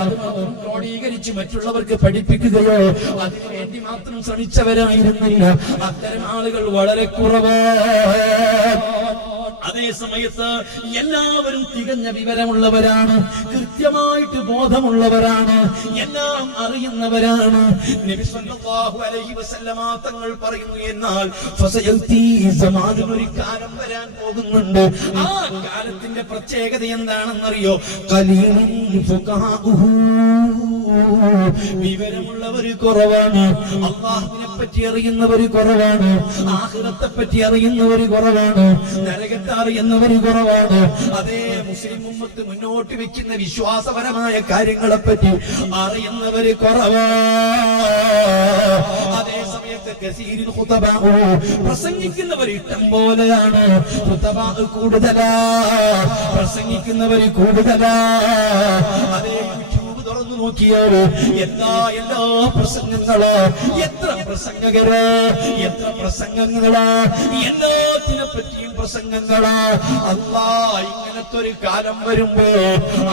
അത് മാത്രം ക്രോഡീകരിച്ച് മറ്റുള്ളവർക്ക് പഠിപ്പിക്കുകയോ അതിനുവേണ്ടി മാത്രം ശ്രമിച്ചവരായിരുന്നില്ല. അത്തരം ആളുകൾ വളരെ കുറവാണ്. അതേ സമയത്ത് എല്ലാവരും തികഞ്ഞ വിവരമുള്ളവരാണ്, കൃത്യമായിട്ട് ബോധമുള്ളവരാണ്, എല്ലാം അറിയുന്നവരാണ്. നബി സല്ലല്ലാഹു അലൈഹി വസല്ലമ തങ്ങൾ പറയുന്നു, എന്നാൽ ഫസയൽതി സമാദുൻ, ഒരു കാലം വരാൻ പോകുന്നുണ്ട്. ആ കാലത്തിന്റെ പ്രത്യേകത എന്താണെന്നറിയോ? ഖലീലുൻ ഫുഖഹാഉഹു, വിവരമുള്ളവർ കുറവാണ്, അല്ലാഹുവിനെ പറ്റി അറിയുന്നവർ കുറവാണ്, ആഖിറത്തെ പറ്റി അറിയുന്നവർ കുറവാണ്, നരകത്തെ അറിയുന്നവർ കുറവാണ്. അതേ മുസ്ലിം ഉമ്മത്ത് മുന്നോട്ട് വെക്കുന്ന വിശ്വാസപരമായ കാര്യങ്ങളെ പറ്റി അറിയുന്നവർ കുറവാണ്. അതേ സമയത്ത് കസീരിൽ ഖുതബാ, പ്രസംഗിക്കുന്നവർ ഇഷ്ടം പോലെയാണ്, ഖുതബാ കൂടുതലാ, പ്രസംഗിക്കുന്നവർ കൂടുതലാ. അതേ തുറന്നു നോക്കിയാൽ എല്ലാ പ്രസംഗങ്ങള്, എത്ര പ്രസംഗകര്, എത്ര പ്രസംഗങ്ങള്, എല്ലാത്തിനെ പറ്റിയും പ്രസംഗങ്ങള്. അല്ലാഹ് ഇങ്ങനത്തെ ഒരു കാലം വരുമ്പോ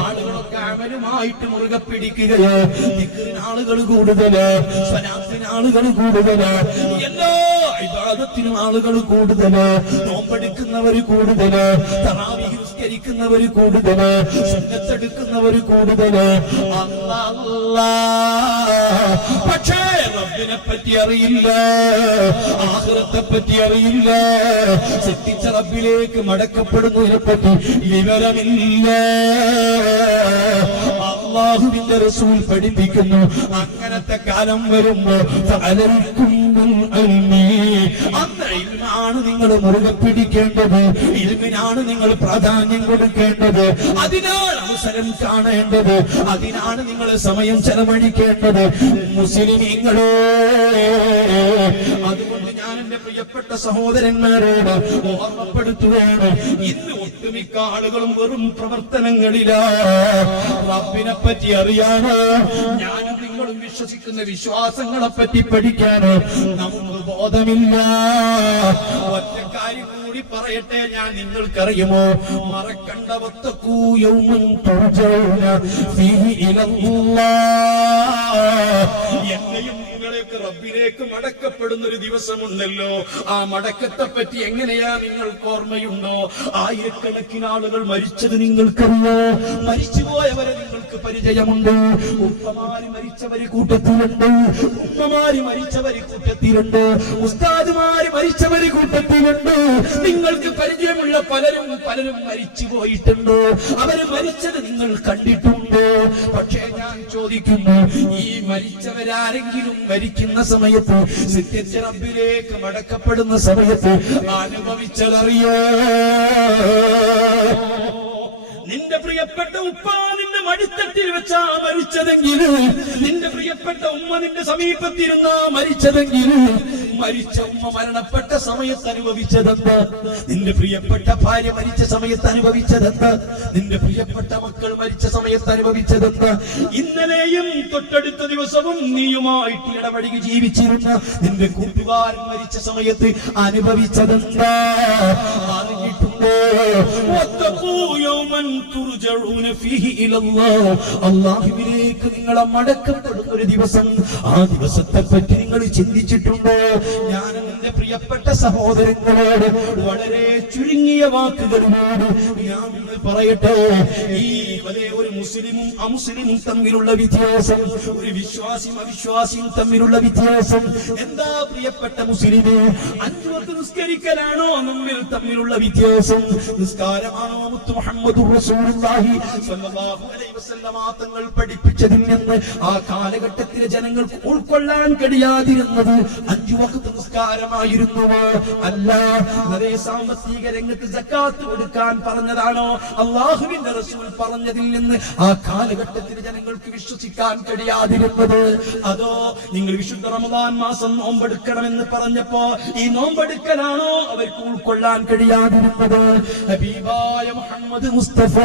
ആളുകളൊക്കെ അമലുമായിട്ട് മുറുകെ പിടിക്കുകയോ, ദിക്റിന് ആളുകൾ കൂടുതല്, സ്വലാത്തിന് ആളുകൾ കൂടുതല്, എല്ലാ ഇബാദത്തിനും ആളുകൾ കൂടുതല്, നോമ്പെടുക്കുന്നവർ കൂടുതല്, തറാവീഹ് നിസ്കരിക്കുന്നവർ കൂടുതല്, സുന്നത്തെടുക്കുന്നവർ കൂടുതല്. പക്ഷേ റബ്ബിനെ പറ്റി അറിയില്ല, ആഖിറത്തെ പറ്റി അറിയില്ല, സൃഷ്ടിച്ച റബ്ബിലേക്ക് മടക്കപ്പെടുന്നതിനെ പറ്റി വിവരമില്ല. അല്ലാഹുവിന്റെ റസൂൽ പഠിപ്പിക്കുന്നു, അങ്ങനത്തെ കാലം വരുമ്പോ അന്ന് ഇൽമാണ് നിങ്ങൾ മുറുകെ പിടിക്കേണ്ടത്, ഇൽമിനാണ് നിങ്ങൾ പ്രാധാന്യം കൊടുക്കേണ്ടത്, അതിനാണ് അവസരം കാണേണ്ടത്, അതിനാണ് നിങ്ങൾ സമയം ചെലവഴിക്കേണ്ടത് മുസ്ലിമീങ്ങളെ. അതുകൊണ്ട് ഞാൻ എന്റെ പ്രിയപ്പെട്ട സഹോദരന്മാരോട് ഓർമ്മപ്പെടുത്തുകയാണ്, ഇന്ന് ഒട്ടുമിക്ക ആളുകളും വെറും പ്രവർത്തനങ്ങളിലാ. റബ്ബിനെ പറ്റി അറിയാനോ, ഞാനും നിങ്ങളും വിശ്വസിക്കുന്ന വിശ്വാസങ്ങളെ പറ്റി പഠിക്കാനോ നമുക്ക് ബോധമില്ല. ഒറ്റ കാര്യം കൂടി പറയട്ടെ, ഞാൻ നിങ്ങൾക്കറിയുമോ? മറക്കണ്ട വത്തഖൂ യൗമൻ തുർജഊന ഫീഹി ഇലല്ലാഹ്, എന്നെയും നിങ്ങളെയൊക്കെ റബ്ബിലേക്ക് മടക്കപ്പെടുന്ന ഒരു ദിവസമുണ്ടല്ലോ. ആ മടക്കത്തെ പറ്റി എങ്ങനെയാ നിങ്ങൾക്ക് ഓർമ്മയുണ്ടോ? ആയിരക്കണക്കിന് ആളുകൾ മരിച്ചത് നിങ്ങൾക്കറിയോ? മരിച്ചുപോയവരെ നിങ്ങൾക്ക് പരിചയമുണ്ട്. ഉപ്പമാര് മരിച്ചവര് കൂട്ടത്തിലുണ്ട്, ഉമ്മമാര് മരിച്ചവര് കൂട്ടത്തിലുണ്ട്, ഉസ്താദുമാര് മരിച്ചവര് കൂട്ടത്തിലുണ്ട്. നിങ്ങൾക്ക് പരിചയമുള്ള പലരും മരിച്ചു പോയിട്ടുണ്ട്. അവര് മരിച്ചത് നിങ്ങൾ കണ്ടിട്ടുണ്ട്. പക്ഷേ ഞാൻ ചോദിക്കുന്നു, ഈ മരിച്ചവരാരെങ്കിലും മരിക്കുന്ന സമയത്ത്, സൃഷ്ടിച്ച റബ്ബിലേക്ക് മടക്കപ്പെടുന്ന സമയത്ത് അനുഭവിച്ചതറിയോ? നിന്റെ പ്രിയപ്പെട്ട ഉപ്പ നിന്റെ മടിത്തട്ടിൽ വെച്ചാ മരിച്ചതെങ്കിൽ, നിന്റെ പ്രിയപ്പെട്ട ഉമ്മ നിന്റെ സമീപത്തിരുന്നാ മരിച്ചതെങ്കിൽ, മരിച്ച ഉമ്മ മരണപ്പെട്ട സമയത്ത് അനുഭവിച്ചതെന്ത്? നിന്റെ പ്രിയപ്പെട്ട ഭാര്യ മരിച്ച സമയത്ത് അനുഭവിച്ചതെന്ത്? നിന്റെ പ്രിയപ്പെട്ട മക്കൾ മരിച്ച സമയത്ത് അനുഭവിച്ചതെന്ത്? ഇന്നലെയും തൊട്ടടുത്ത ദിവസവും നീയുമായിട്ട് ഇടപഴകി ജീവിച്ചിരുന്ന നിന്റെ കൂട്ടുകാരൻ മരിച്ച സമയത്ത് അനുഭവിച്ചതെന്താ? അറിഞ്ഞിട്ടുണ്ടോ? അല്ലാഹുവിലേക്ക് നിങ്ങളെ മടക്കപ്പെടുന്ന ഒരു ദിവസം, ആ ദിവസത്തെ പറ്റി നിങ്ങൾ ചിന്തിച്ചിട്ടുണ്ടോ? ഞാൻ എന്റെ പ്രിയപ്പെട്ട സഹോദരങ്ങളോട് വളരെ ചുരുങ്ങിയ വാക്കുകളിലൂടെ ഞാൻ പറയട്ടെ. ഈ വലിയ ഒരു മുസ്ലിമും അമുസ്ലിമും തമ്മിലുള്ള വ്യത്യാസം, ഒരു വിശ്വാസിയും അവിശ്വാസിയും തമ്മിലുള്ള വ്യത്യാസം എന്താ പ്രിയപ്പെട്ട മുസ്ലിമേ? 5 വക്ത് നിസ്കരിക്കലാണോ നമ്മിൽ തമ്മിലുള്ള വ്യത്യാസം? നിസ്കാരമാണോ മുത്ത് മുഹമ്മദുർ റസൂലുള്ളാഹി സ്വല്ലല്ലാഹു അലൈഹി വസല്ലമ തങ്ങൾ പഠിപ്പിച്ചതിൽ നിന്ന് ആ കാലഘട്ടത്തിലെ ജനങ്ങൾക്ക് ഉൾക്കൊള്ളാൻ കഴിയാതിരുന്നത് 5 വക്ത് നിസ്കാരമായിരുന്നുവോ? അല്ല. അതേ സാമ്പത്തിക രംഗത്ത് സക്കാത്ത് കൊടുക്കാൻ പറഞ്ഞതാണോ? അള്ളാഹുവിന്റെ റസൂൽ പറഞ്ഞതിൽ നിന്ന് ആ കാലഘട്ടത്തിൽ ജനങ്ങൾക്ക് വിശ്വസിക്കാൻ കഴിയാതിരുന്നത്? അതോ നിങ്ങൾ വിശുദ്ധ റമദാൻ മാസം നോമ്പെടുക്കണമെന്ന് പറഞ്ഞപ്പോ ഈ നോമ്പെടുക്കലാണോ അവർക്ക് ഉൾക്കൊള്ളാൻ കഴിയാതിരുന്നത്? ഹബീബായ മുഹമ്മദ് മുസ്തഫ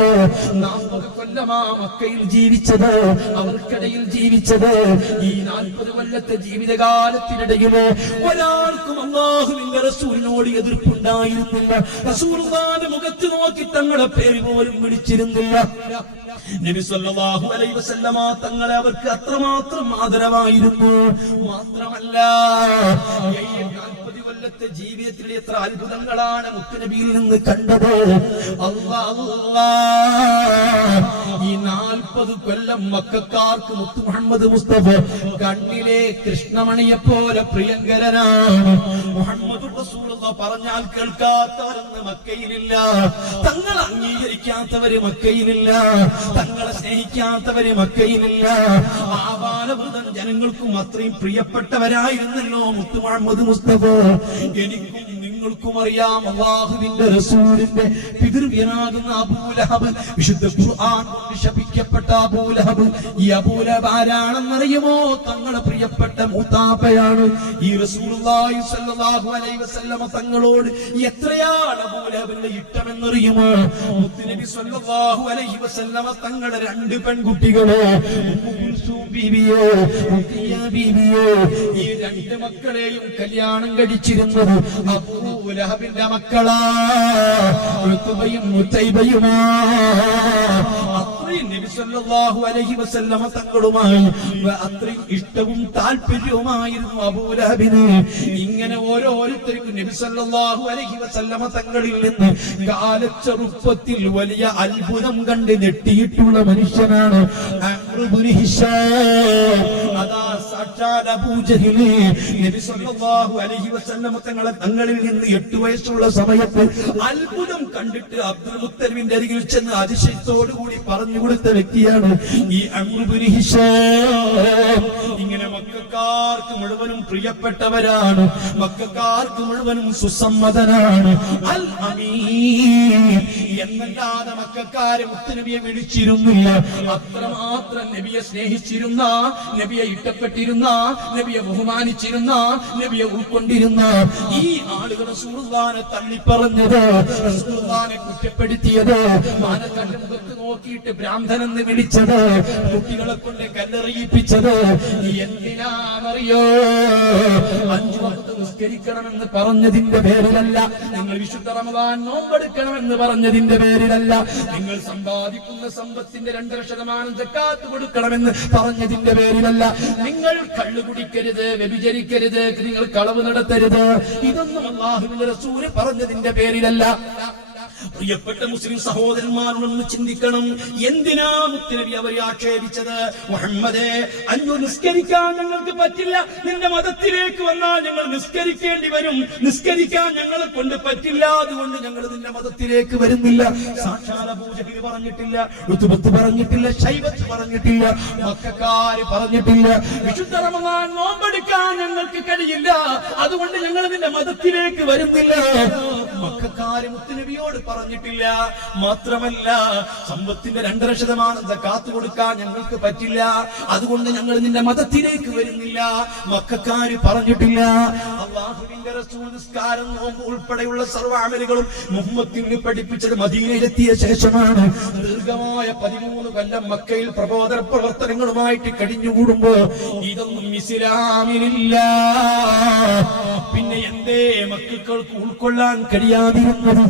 40 കൊല്ലമാ മക്കയിൽ ജീവിച്ചത്, അവർക്കിടയിൽ ജീവിച്ചത്. ഈ 40 കൊല്ലത്തെ ജീവിതകാലത്തിനിടയിൽ ഒരാൾക്കും അല്ലാഹുവിന്റെ റസൂലിനോട് എതിർപ്പുണ്ടായിരുന്നില്ല. റസൂലുള്ളാഹിന്റെ മുഖത്ത് നോക്കി തങ്ങളുടെ പേര് പോലും വിളിച്ചിരുന്നില്ല. നബി സല്ലല്ലാഹു അലൈഹി വസല്ലമ തങ്ങളെ അവർക്ക് അത്രമാത്രം ആദരവായിരുന്നു. മാത്രമല്ല 40 കൊല്ലത്തെ ജീവിതത്തിൽ എത്ര അത്ഭുതങ്ങളാണ് മുത്തുനബിയിൽ നിന്ന് കണ്ടത്. ഈ 40 കൊല്ലം മക്കക്കാർക്ക് മുത്തു മുഹമ്മദ് മുസ്തഫ കണ്ണിലെ കൃഷ്ണമണിയെ പോലെ പ്രിയങ്കരനാണ്. മുഹമ്മദ് റസൂലുള്ളാഹ് പറഞ്ഞാൽ കേൾക്കാത്തവരെന്ന് മക്കയിലില്ല, തങ്ങൾ അംഗീകരിക്കാത്തവര് മക്കയിലില്ല, തങ്ങളെ സ്നേഹിക്കാത്തവര് മക്കയിലില്ല. ആബാലവൃതം ജനങ്ങൾക്കും അത്രയും പ്രിയപ്പെട്ടവരായിരുന്നല്ലോ മുത്തു മുഹമ്മദ് മുസ്തഫ. എനിക്കും നിങ്ങൾക്കും അറിയാം അല്ലാഹുവിന്റെ റസൂലിന്റെ പിതൃവ്യനാകുന്ന അബൂലഹബ്, വിശുദ്ധ ഖുർആൻ കൊണ്ട് ശപിക്കപ്പെട്ട അബൂലഹബ്. ഈ അബൂലഹബ് ആരാണെന്നറിയുമോ? തങ്ങളെ പ്രിയപ്പെട്ട മൂത്താപ്പയാണ്. ഈ റസൂലുള്ളാഹി സ്വല്ലല്ലാഹു അലൈഹി വസല്ലമ തങ്ങളോട് എത്രയാണ് അബൂലഹബിന്റെ ഇഷ്ടമെന്നറിയുമോ? മുത്തുനബി സ്വല്ലല്ലാഹു അലൈഹി വസല്ലമ തങ്ങളുടെ 2 പെൺകുട്ടികളെ ഉമ്മു കുൽസൂം ബീവിയോ റുഖിയ ബീവിയോ ഈ 2 മക്കളെയും കല്യാണം കഴിച്ചിരുന്നത് അബൂലഹബിന്റെ മക്കളാ, ഉത്ബയും മുത്തൈബയുമാ. അത്രയും നബി സല്ലല്ലാഹു അലൈഹി വസല്ലമ തങ്ങളുമായി അത്രയും ഇഷ്ടവും താല്പര്യവുമായിരുന്നു അബൂലഹബിന്. ഇങ്ങനെ ഓരോരുത്തർക്കും നബി സല്ലല്ലാഹു അലൈഹി വസല്ലമ തങ്ങളിൽ നിന്ന് കാലച്ചെറുപ്പത്തിൽ വലിയ അത്ഭുതം കണ്ട് ഞെട്ടിയിട്ടുള്ള മനുഷ്യനാണ് അംർ ഇബ്നു ഹിശാം. അതാ സാക്ഷാൽ അബൂജഹൽ നബി സല്ലല്ലാഹു അലൈഹി വസല്ലമ തങ്ങളിൽ നിന്ന് 8 വയസ്സുള്ള സമയത്ത് അത്ഭുതം കണ്ടിട്ട് അബ്ദുൽ മുത്തലിബിന്റെ അരികിൽ ചെന്ന് അതിശയത്തോടു കൂടി പറഞ്ഞു കൊടുത്ത വ്യക്തിയാണ് ഈ അംർ ഇബ്നു ഹിശാം. ഇങ്ങനെ മക്കക്കാർക്ക് മുഴുവനും പ്രിയപ്പെട്ടവരാണ്, മക്കക്കാർക്ക് മുഴുവനും സുസമ്മതനാണ്. അൽ അമീൻ എന്നല്ലാതെ മക്കക്കാരെ മുത്തുനബിയെ വിളിച്ചിരുന്നില്ല. അത്രമാത്രം നബിയെ സ്നേഹിച്ചിരുന്ന, നബിയെ ഇഷ്ടപ്പെട്ടിരുന്ന, നബിയെ ബഹുമാനിച്ചിരുന്ന, നബിയെ ഉൾക്കൊണ്ടിരുന്ന ഈ ആളുകൾ റസൂലുള്ളാഹിനെ തള്ളിപ്പറഞ്ഞത്, റസൂലുള്ളാഹിനെ കുറ്റപ്പെടുത്തിയത്, മാനക്കന്റെ മുഖത്ത് നോക്കിയിട്ട് ഭ്രാന്തനെന്ന് വിളിച്ചത്, കുട്ടികളെ കൊണ്ട് കല്ലെറിയിപ്പിച്ചത് എന്തിനാണെന്നറിയോ? 5 വഖ്ത് നിസ്കരിക്കണമെന്ന് പറഞ്ഞതിന്റെ പേരിലല്ല, നിങ്ങൾ വിശുദ്ധ റമദാൻ നോമ്പെടുക്കണമെന്ന് പറഞ്ഞതിന്റെ പേരിലല്ല, നിങ്ങൾ സമ്പാദിക്കുന്ന സമ്പത്തിന്റെ 2% സക്കാത്ത് കൊടുക്കണമെന്ന് പറഞ്ഞതിന്റെ പേരിലല്ല, നിങ്ങൾ കള്ളു കുടിക്കരുത്, വ്യഭിചരിക്കരുത്, നിങ്ങൾ കളവ് നടത്തരുത്, ഇതൊന്നും അല്ലാഹുവിന്റെ റസൂൽ പറഞ്ഞതിന്റെ പേരിലല്ല. പ്രിയപ്പെട്ട മുസ്ലിം സഹോദരന്മാരോടൊന്ന് ചിന്തിക്കണം. എന്തിനാ മുത്തുനബി അവരെ ആക്ഷേപിച്ചത്? മുഹമ്മദേ, 5 നിസ്കരിക്കാൻ ഞങ്ങൾക്ക് പറ്റില്ല, നിന്റെ മതത്തിലേക്ക് വന്നാൽ ഞങ്ങൾ നിസ്കരിക്കേണ്ടി വരും, നിസ്കരിക്കാൻ ഞങ്ങളെ കൊണ്ട് പറ്റില്ല, അതുകൊണ്ട് ഞങ്ങൾ നിന്റെ മതത്തിലേക്ക് വരുന്നില്ല. സാക്ഷാൽ അബൂജഹൽ പറഞ്ഞിട്ടില്ല, ഉത്ബത്ത് പറഞ്ഞിട്ടില്ല, ശൈബത്ത് പറഞ്ഞിട്ടില്ല, മക്കക്കാര് പറഞ്ഞിട്ടില്ല. വിശുദ്ധ റമദാൻ നോമ്പെടുക്കാൻ ഞങ്ങൾക്ക് കഴിയില്ല, അതുകൊണ്ട് ഞങ്ങൾ നിന്റെ മതത്തിലേക്ക് വരുന്നില്ല. മക്കക്കാര് മുത്തുനബിയോട് പറഞ്ഞിട്ടില്ല. മാത്രമല്ല, സമ്പത്തിന്റെ 2% സക്കാത്ത് കൊടുക്കാൻ ഞങ്ങൾക്ക് പറ്റില്ല, അതുകൊണ്ട് ഞങ്ങൾ നിന്റെ മതത്തിലേക്ക് വരുന്നില്ല. മക്കക്കാര് പറഞ്ഞിട്ടില്ല. അല്ലാഹുവിന്റെ റസൂൽ നിസ്കാരം, നോമ്പ് ഉൾപ്പെടെയുള്ള സർവ്വ അമലുകളും മുഹമ്മദിനെ പഠിപ്പിച്ചത് മദീനയിലെത്തിയ ശേഷമാണ്. ദീർഘമായ 13 കൊല്ലം മക്കയിൽ പ്രബോധന പ്രവർത്തനങ്ങളുമായിട്ട് കഴിഞ്ഞുകൂടുമ്പോ ഇതൊന്നും ഇസ്ലാമിലില്ല. പിന്നെ എന്തേ മക്കൾക്ക് ഉൾക്കൊള്ളാൻ കഴിയാതിരുന്നത്?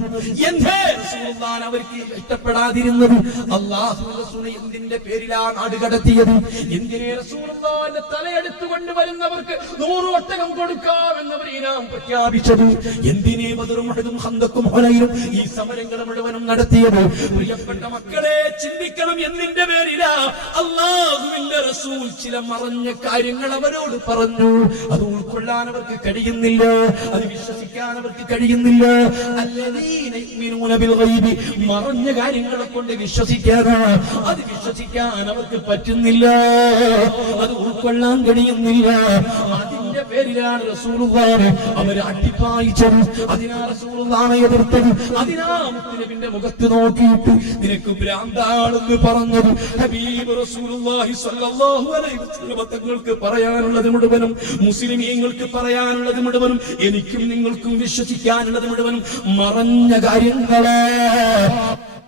എന്തേ റസൂലുള്ളാഹിനെ അവർക്ക് ഇഷ്ടപ്പെടാതിരുന്നത്? അല്ലാഹുവിന്റെ റസൂൽ എന്തിന്റെ പേരിലാണ് നാട് കടത്തിയത്? എന്തിനെ റസൂലുള്ളാഹിന്റെ തലയെടുത്തു കൊണ്ടുവരുന്നവർക്ക് 100 ഒട്ടകം കൊടുക്കാമെന്നവർ ഇനാം പ്രഖ്യാപിച്ചത്? എന്തിനെ ബദറും ഉഹദും ഖന്ദഖും ഹുനൈനും ഈ സമരങ്ങൾ മുഴുവനും നടത്തിയത്? പ്രിയപ്പെട്ട മക്കളെ, ചിന്തിക്കണം. എന്തിന്റെ പേരിലാ? അല്ലാഹുവിന്റെ റസൂൽ ചില മറഞ്ഞ കാര്യങ്ങൾ അവരോട് പറഞ്ഞു. അത് ഉൾക്കൊള്ളാൻ അവർക്ക് കഴിയുന്നില്ല, അത് വിശ്വസിക്കാൻ അവർക്ക് കഴിയുന്നില്ല. അല്ലദീന യുമിനൂന ബിൽ ഗൈബി, മറഞ്ഞ കാര്യങ്ങളെ കൊണ്ട് വിശ്വസിക്കാനാ, അത് വിശ്വസിക്കാൻ അവർക്ക് പറ്റുന്നില്ല, അത് ഉൾക്കൊള്ളാൻ കഴിയുന്നില്ല. അതിന്റെ പേരിലാണ് റസൂലുള്ളാഹിനെ അവർ അട്ടിപ്പായിച്ചത്. അതിനാ റസൂലുള്ളാഹിനെ എതിർത്തത്. അതിനാ മുത്തുനബിന്റെ മുഖത്ത് നോക്കിയിട്ട് നിനക്ക് ഭ്രാന്താണെന്ന് പറഞ്ഞത്. ഹബീബ് റസൂലുള്ളാഹി സ്വല്ലല്ലാഹു അലൈഹി വസല്ലം തങ്ങൾക്ക് പറയാനുള്ളത് മുഴുവനും, മുസ്ലിമീങ്ങൾക്ക് പറയാനുള്ളത് മുഴുവനും, എനിക്കും നിങ്ങൾക്കും വിശ്വസിക്കാനുള്ളത് മുഴുവനും മറഞ്ഞ കാര്യങ്ങളെ.